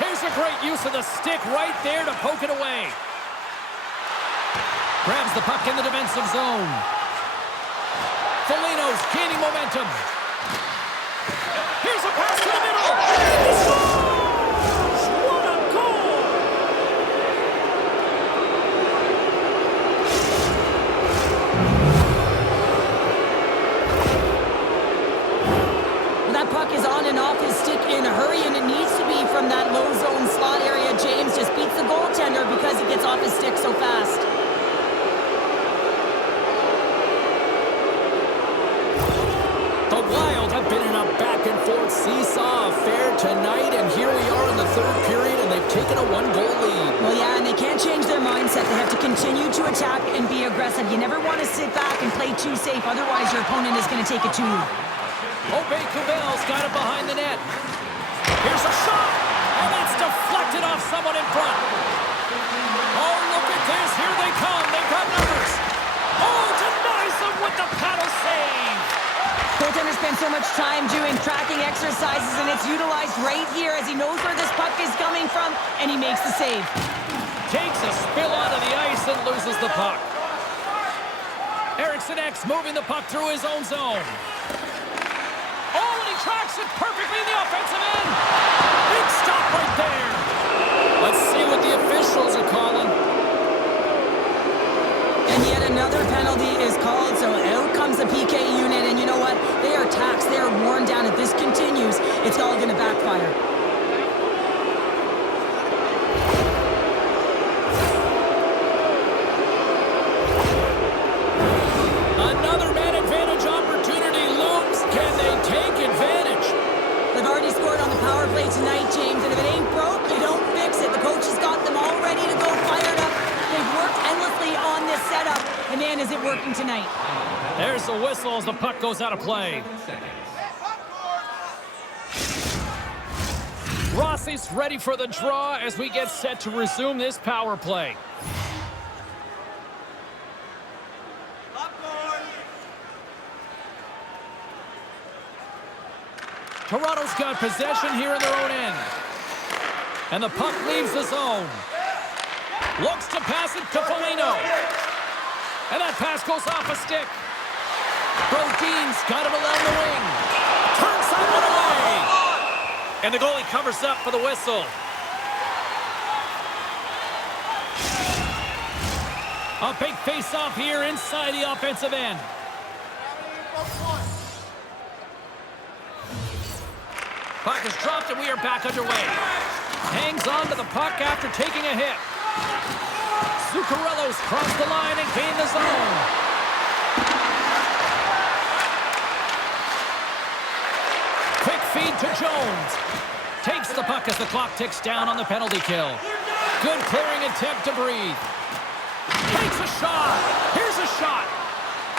Here's a great use of the stick right there to poke it away. Grabs the puck in the defensive zone. Foligno's gaining momentum. Here's a pass to the middle. And he scores! What a goal! That puck is on and off his stick in a hurry, and it needs to be from that low zone slot area. James just beats the goaltender because he gets off his stick so fast. The Wild have been in a back-and-forth seesaw affair tonight, and here we are in the third period, and they've taken a one-goal lead. Well, yeah, and they can't change their mindset. They have to continue to attack and be aggressive. You never want to sit back and play too safe, otherwise your opponent is going to take it to you. Obey Kubel's got it behind the net. Here's a shot, and that's deflected off someone in front. Oh, look at this. Here they come. They've got numbers. Oh, denies them with the paddle save. Goaltender spends so much time doing tracking exercises, and it's utilized right here as he knows where this puck is coming from, and he makes the save. Takes a spill onto the ice and loses the puck. Eriksson Ek moving the puck through his own zone. Oh, and he tracks it perfectly in the offensive end. Big stop right there. Let's see what the officials are calling. And yet another penalty is called, so out comes the PK unit, and you know what? They are taxed, they are worn down. If this continues, it's all going to backfire. Another man advantage opportunity looms. Can they take advantage? They've already scored on the power play tonight, James, and if it ain't broke, you don't fix it. The coach has got them all ready to go, fired up. They've worked endlessly on this setup. The man is working tonight. There's the whistle as the puck goes out of play. Rossi's ready for the draw as we get set to resume this power play. Toronto's got possession here in their own end. And the puck leaves the zone. Looks to pass it to Foligno. And that pass goes off a stick. Brodin's got it along the wing. Turns that one away. And the goalie covers up for the whistle. A big face-off here inside the offensive end. Puck is dropped and we are back underway. Hangs on to the puck after taking a hit. Zuccarello's crossed the line and gained the zone. Quick feed to Jones. Takes the puck as the clock ticks down on the penalty kill. Good clearing attempt to breathe. Takes a shot. Here's a shot.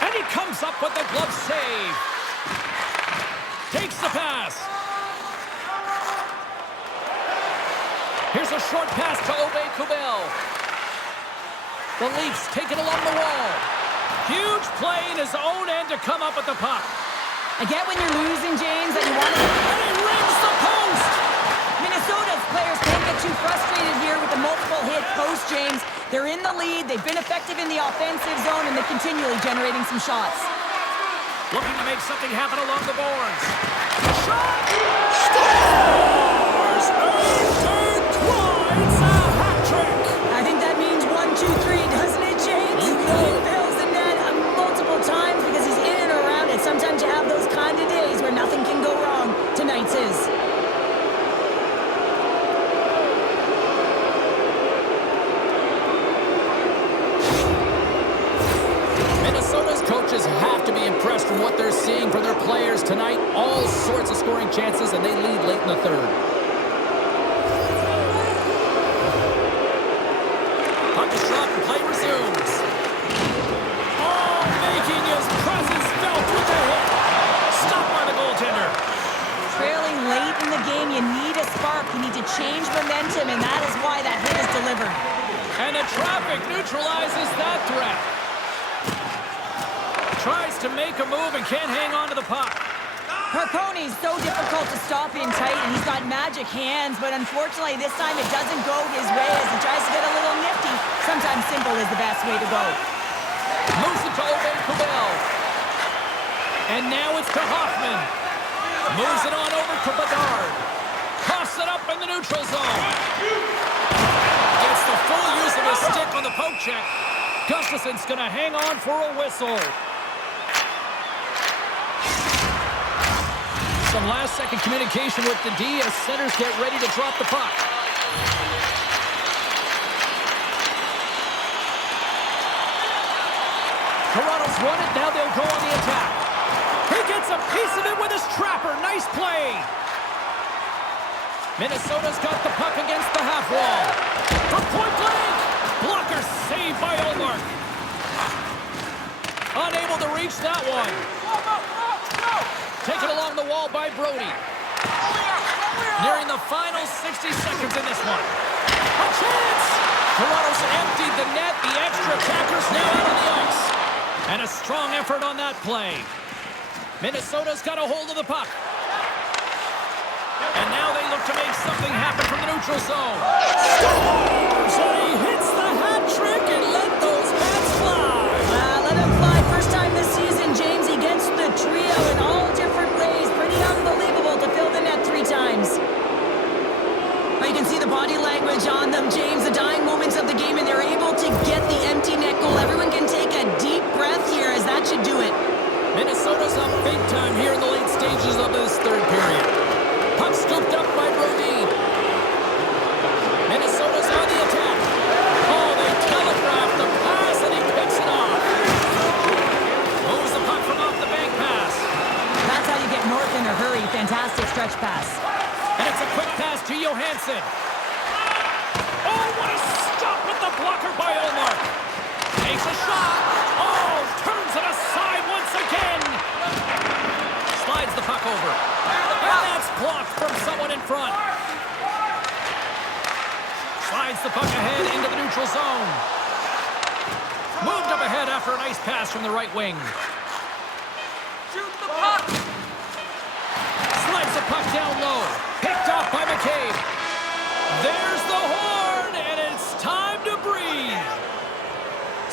And he comes up with the glove save. Takes the pass. Here's a short pass to Kubel. The Leafs take it along the wall. Huge play in his own end to come up with the puck. I get when you're losing, James, that you want to... And he rings the post! Minnesota's players can't get too frustrated here with the multiple hit post, James. They're in the lead, they've been effective in the offensive zone, and they're continually generating some shots. Looking to make something happen along the boards. Shot! Scores! It's a hat trick! I think that means 1, 2, 3, doesn't it, James? You know it. He fills the net multiple times because he's in and around it. Sometimes you have those kind of days where nothing can go wrong. Tonight's his. Minnesota's coaches have to be impressed from what they're seeing from their players tonight. All sorts of scoring chances, and they lead late in the third. Puck is dropped and play resumes. Oh, making his presence felt with the hit. Stopped by the goaltender. Trailing late in the game, you need a spark. You need to change momentum, and that is why that hit is delivered. And the traffic neutralizes that threat. Tries to make a move and can't hang on to the puck. Harponi's so difficult to stop in tight, and he's got magic hands, but unfortunately this time it doesn't go his way as he tries to get a little nifty. Sometimes simple is the best way to go. Moves it to Kubel. And now it's to Hoffman. Moves it on over to Bedard. Toss it up in the neutral zone. Gets the full use of his stick on the poke check. Gustafson's going to hang on for a whistle. Some last-second communication with the D as centers get ready to drop the puck. Toronto's won it. Now they'll go on the attack. He gets a piece of it with his trapper. Nice play. Minnesota's got the puck against the half wall. From point blank. Blocker saved by Olmark. Unable to reach that one. Taken along the wall by Brody. Nearing the final 60 seconds in this one. A chance! Toronto's emptied the net. The extra attackers now out on the ice. And a strong effort on that play. Minnesota's got a hold of the puck. And now they look to make something happen from the neutral zone. Scores! And he hits the hat trick and let those bats fly. Let him fly. First time this season, James. He gets the trio in all different ways. Pretty unbelievable to fill the net 3 times. You can see the body language on them, James. The dying moments of the game, and they're able to get the empty net goal. Everyone can take a deep breath here, as that should do it. Minnesota's up big time here in the late stages of this third period. Puck scooped up by Brodin. Minnesota's on the attack. Oh, they telegraphed the pass, and he picks it off. Moves the puck from off the bank pass. That's how you get north in a hurry. Fantastic stretch pass. And it's a quick pass to Johansson. Oh, what a stop with the blocker by Olmark. Takes a shot. Oh, in front. Slides the puck ahead into the neutral zone. Moved up ahead after a nice pass from the right wing. Shoot the puck! Slides the puck down low. Picked off by McCabe. There's the horn, and it's time to breathe.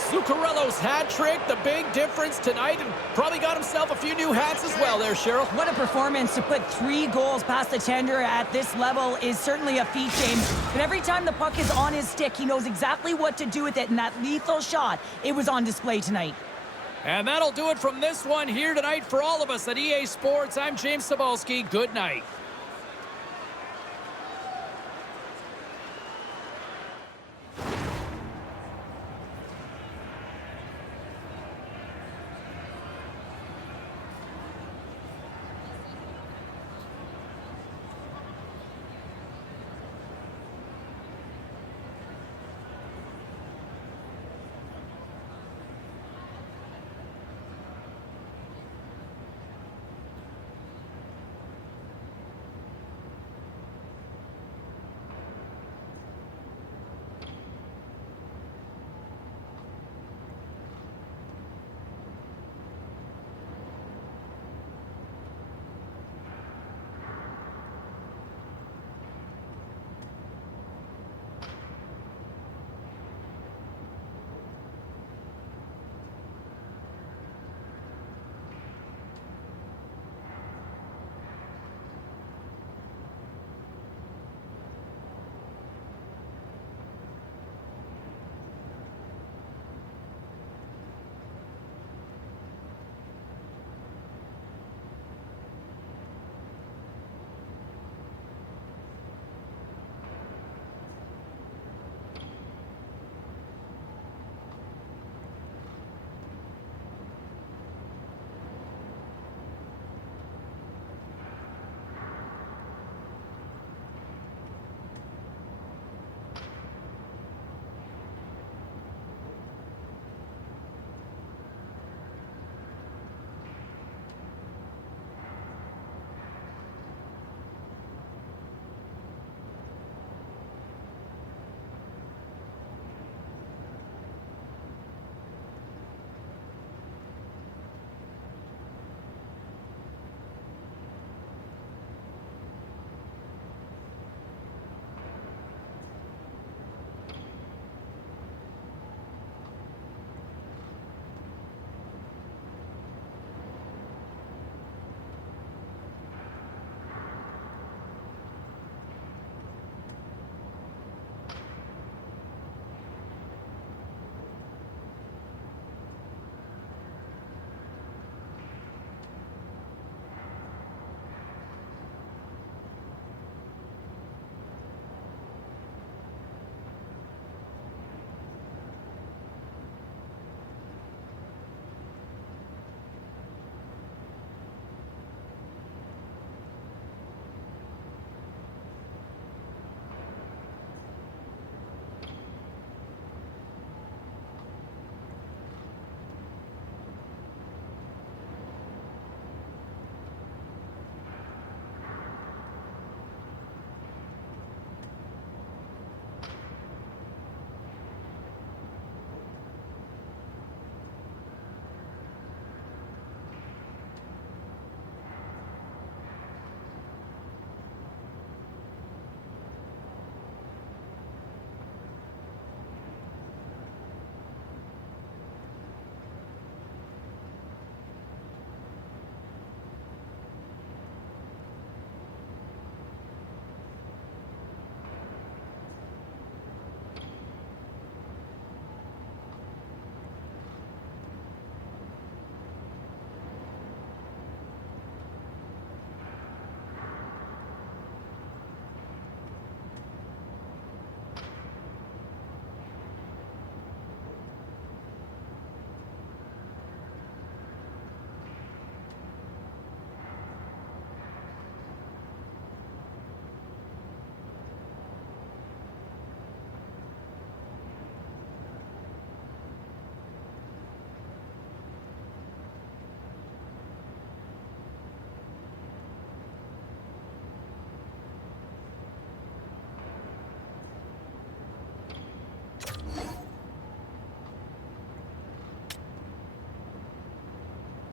Zuccarello's hat trick, the big difference tonight, and probably got himself a few new hats as well there, Cheryl. What a performance. To put 3 goals past the tender at this level is certainly a feat, James. But every time the puck is on his stick, he knows exactly what to do with it, and that lethal shot, it was on display tonight. And that'll do it from this one here tonight for all of us at EA Sports. I'm James Cebulski. Good night.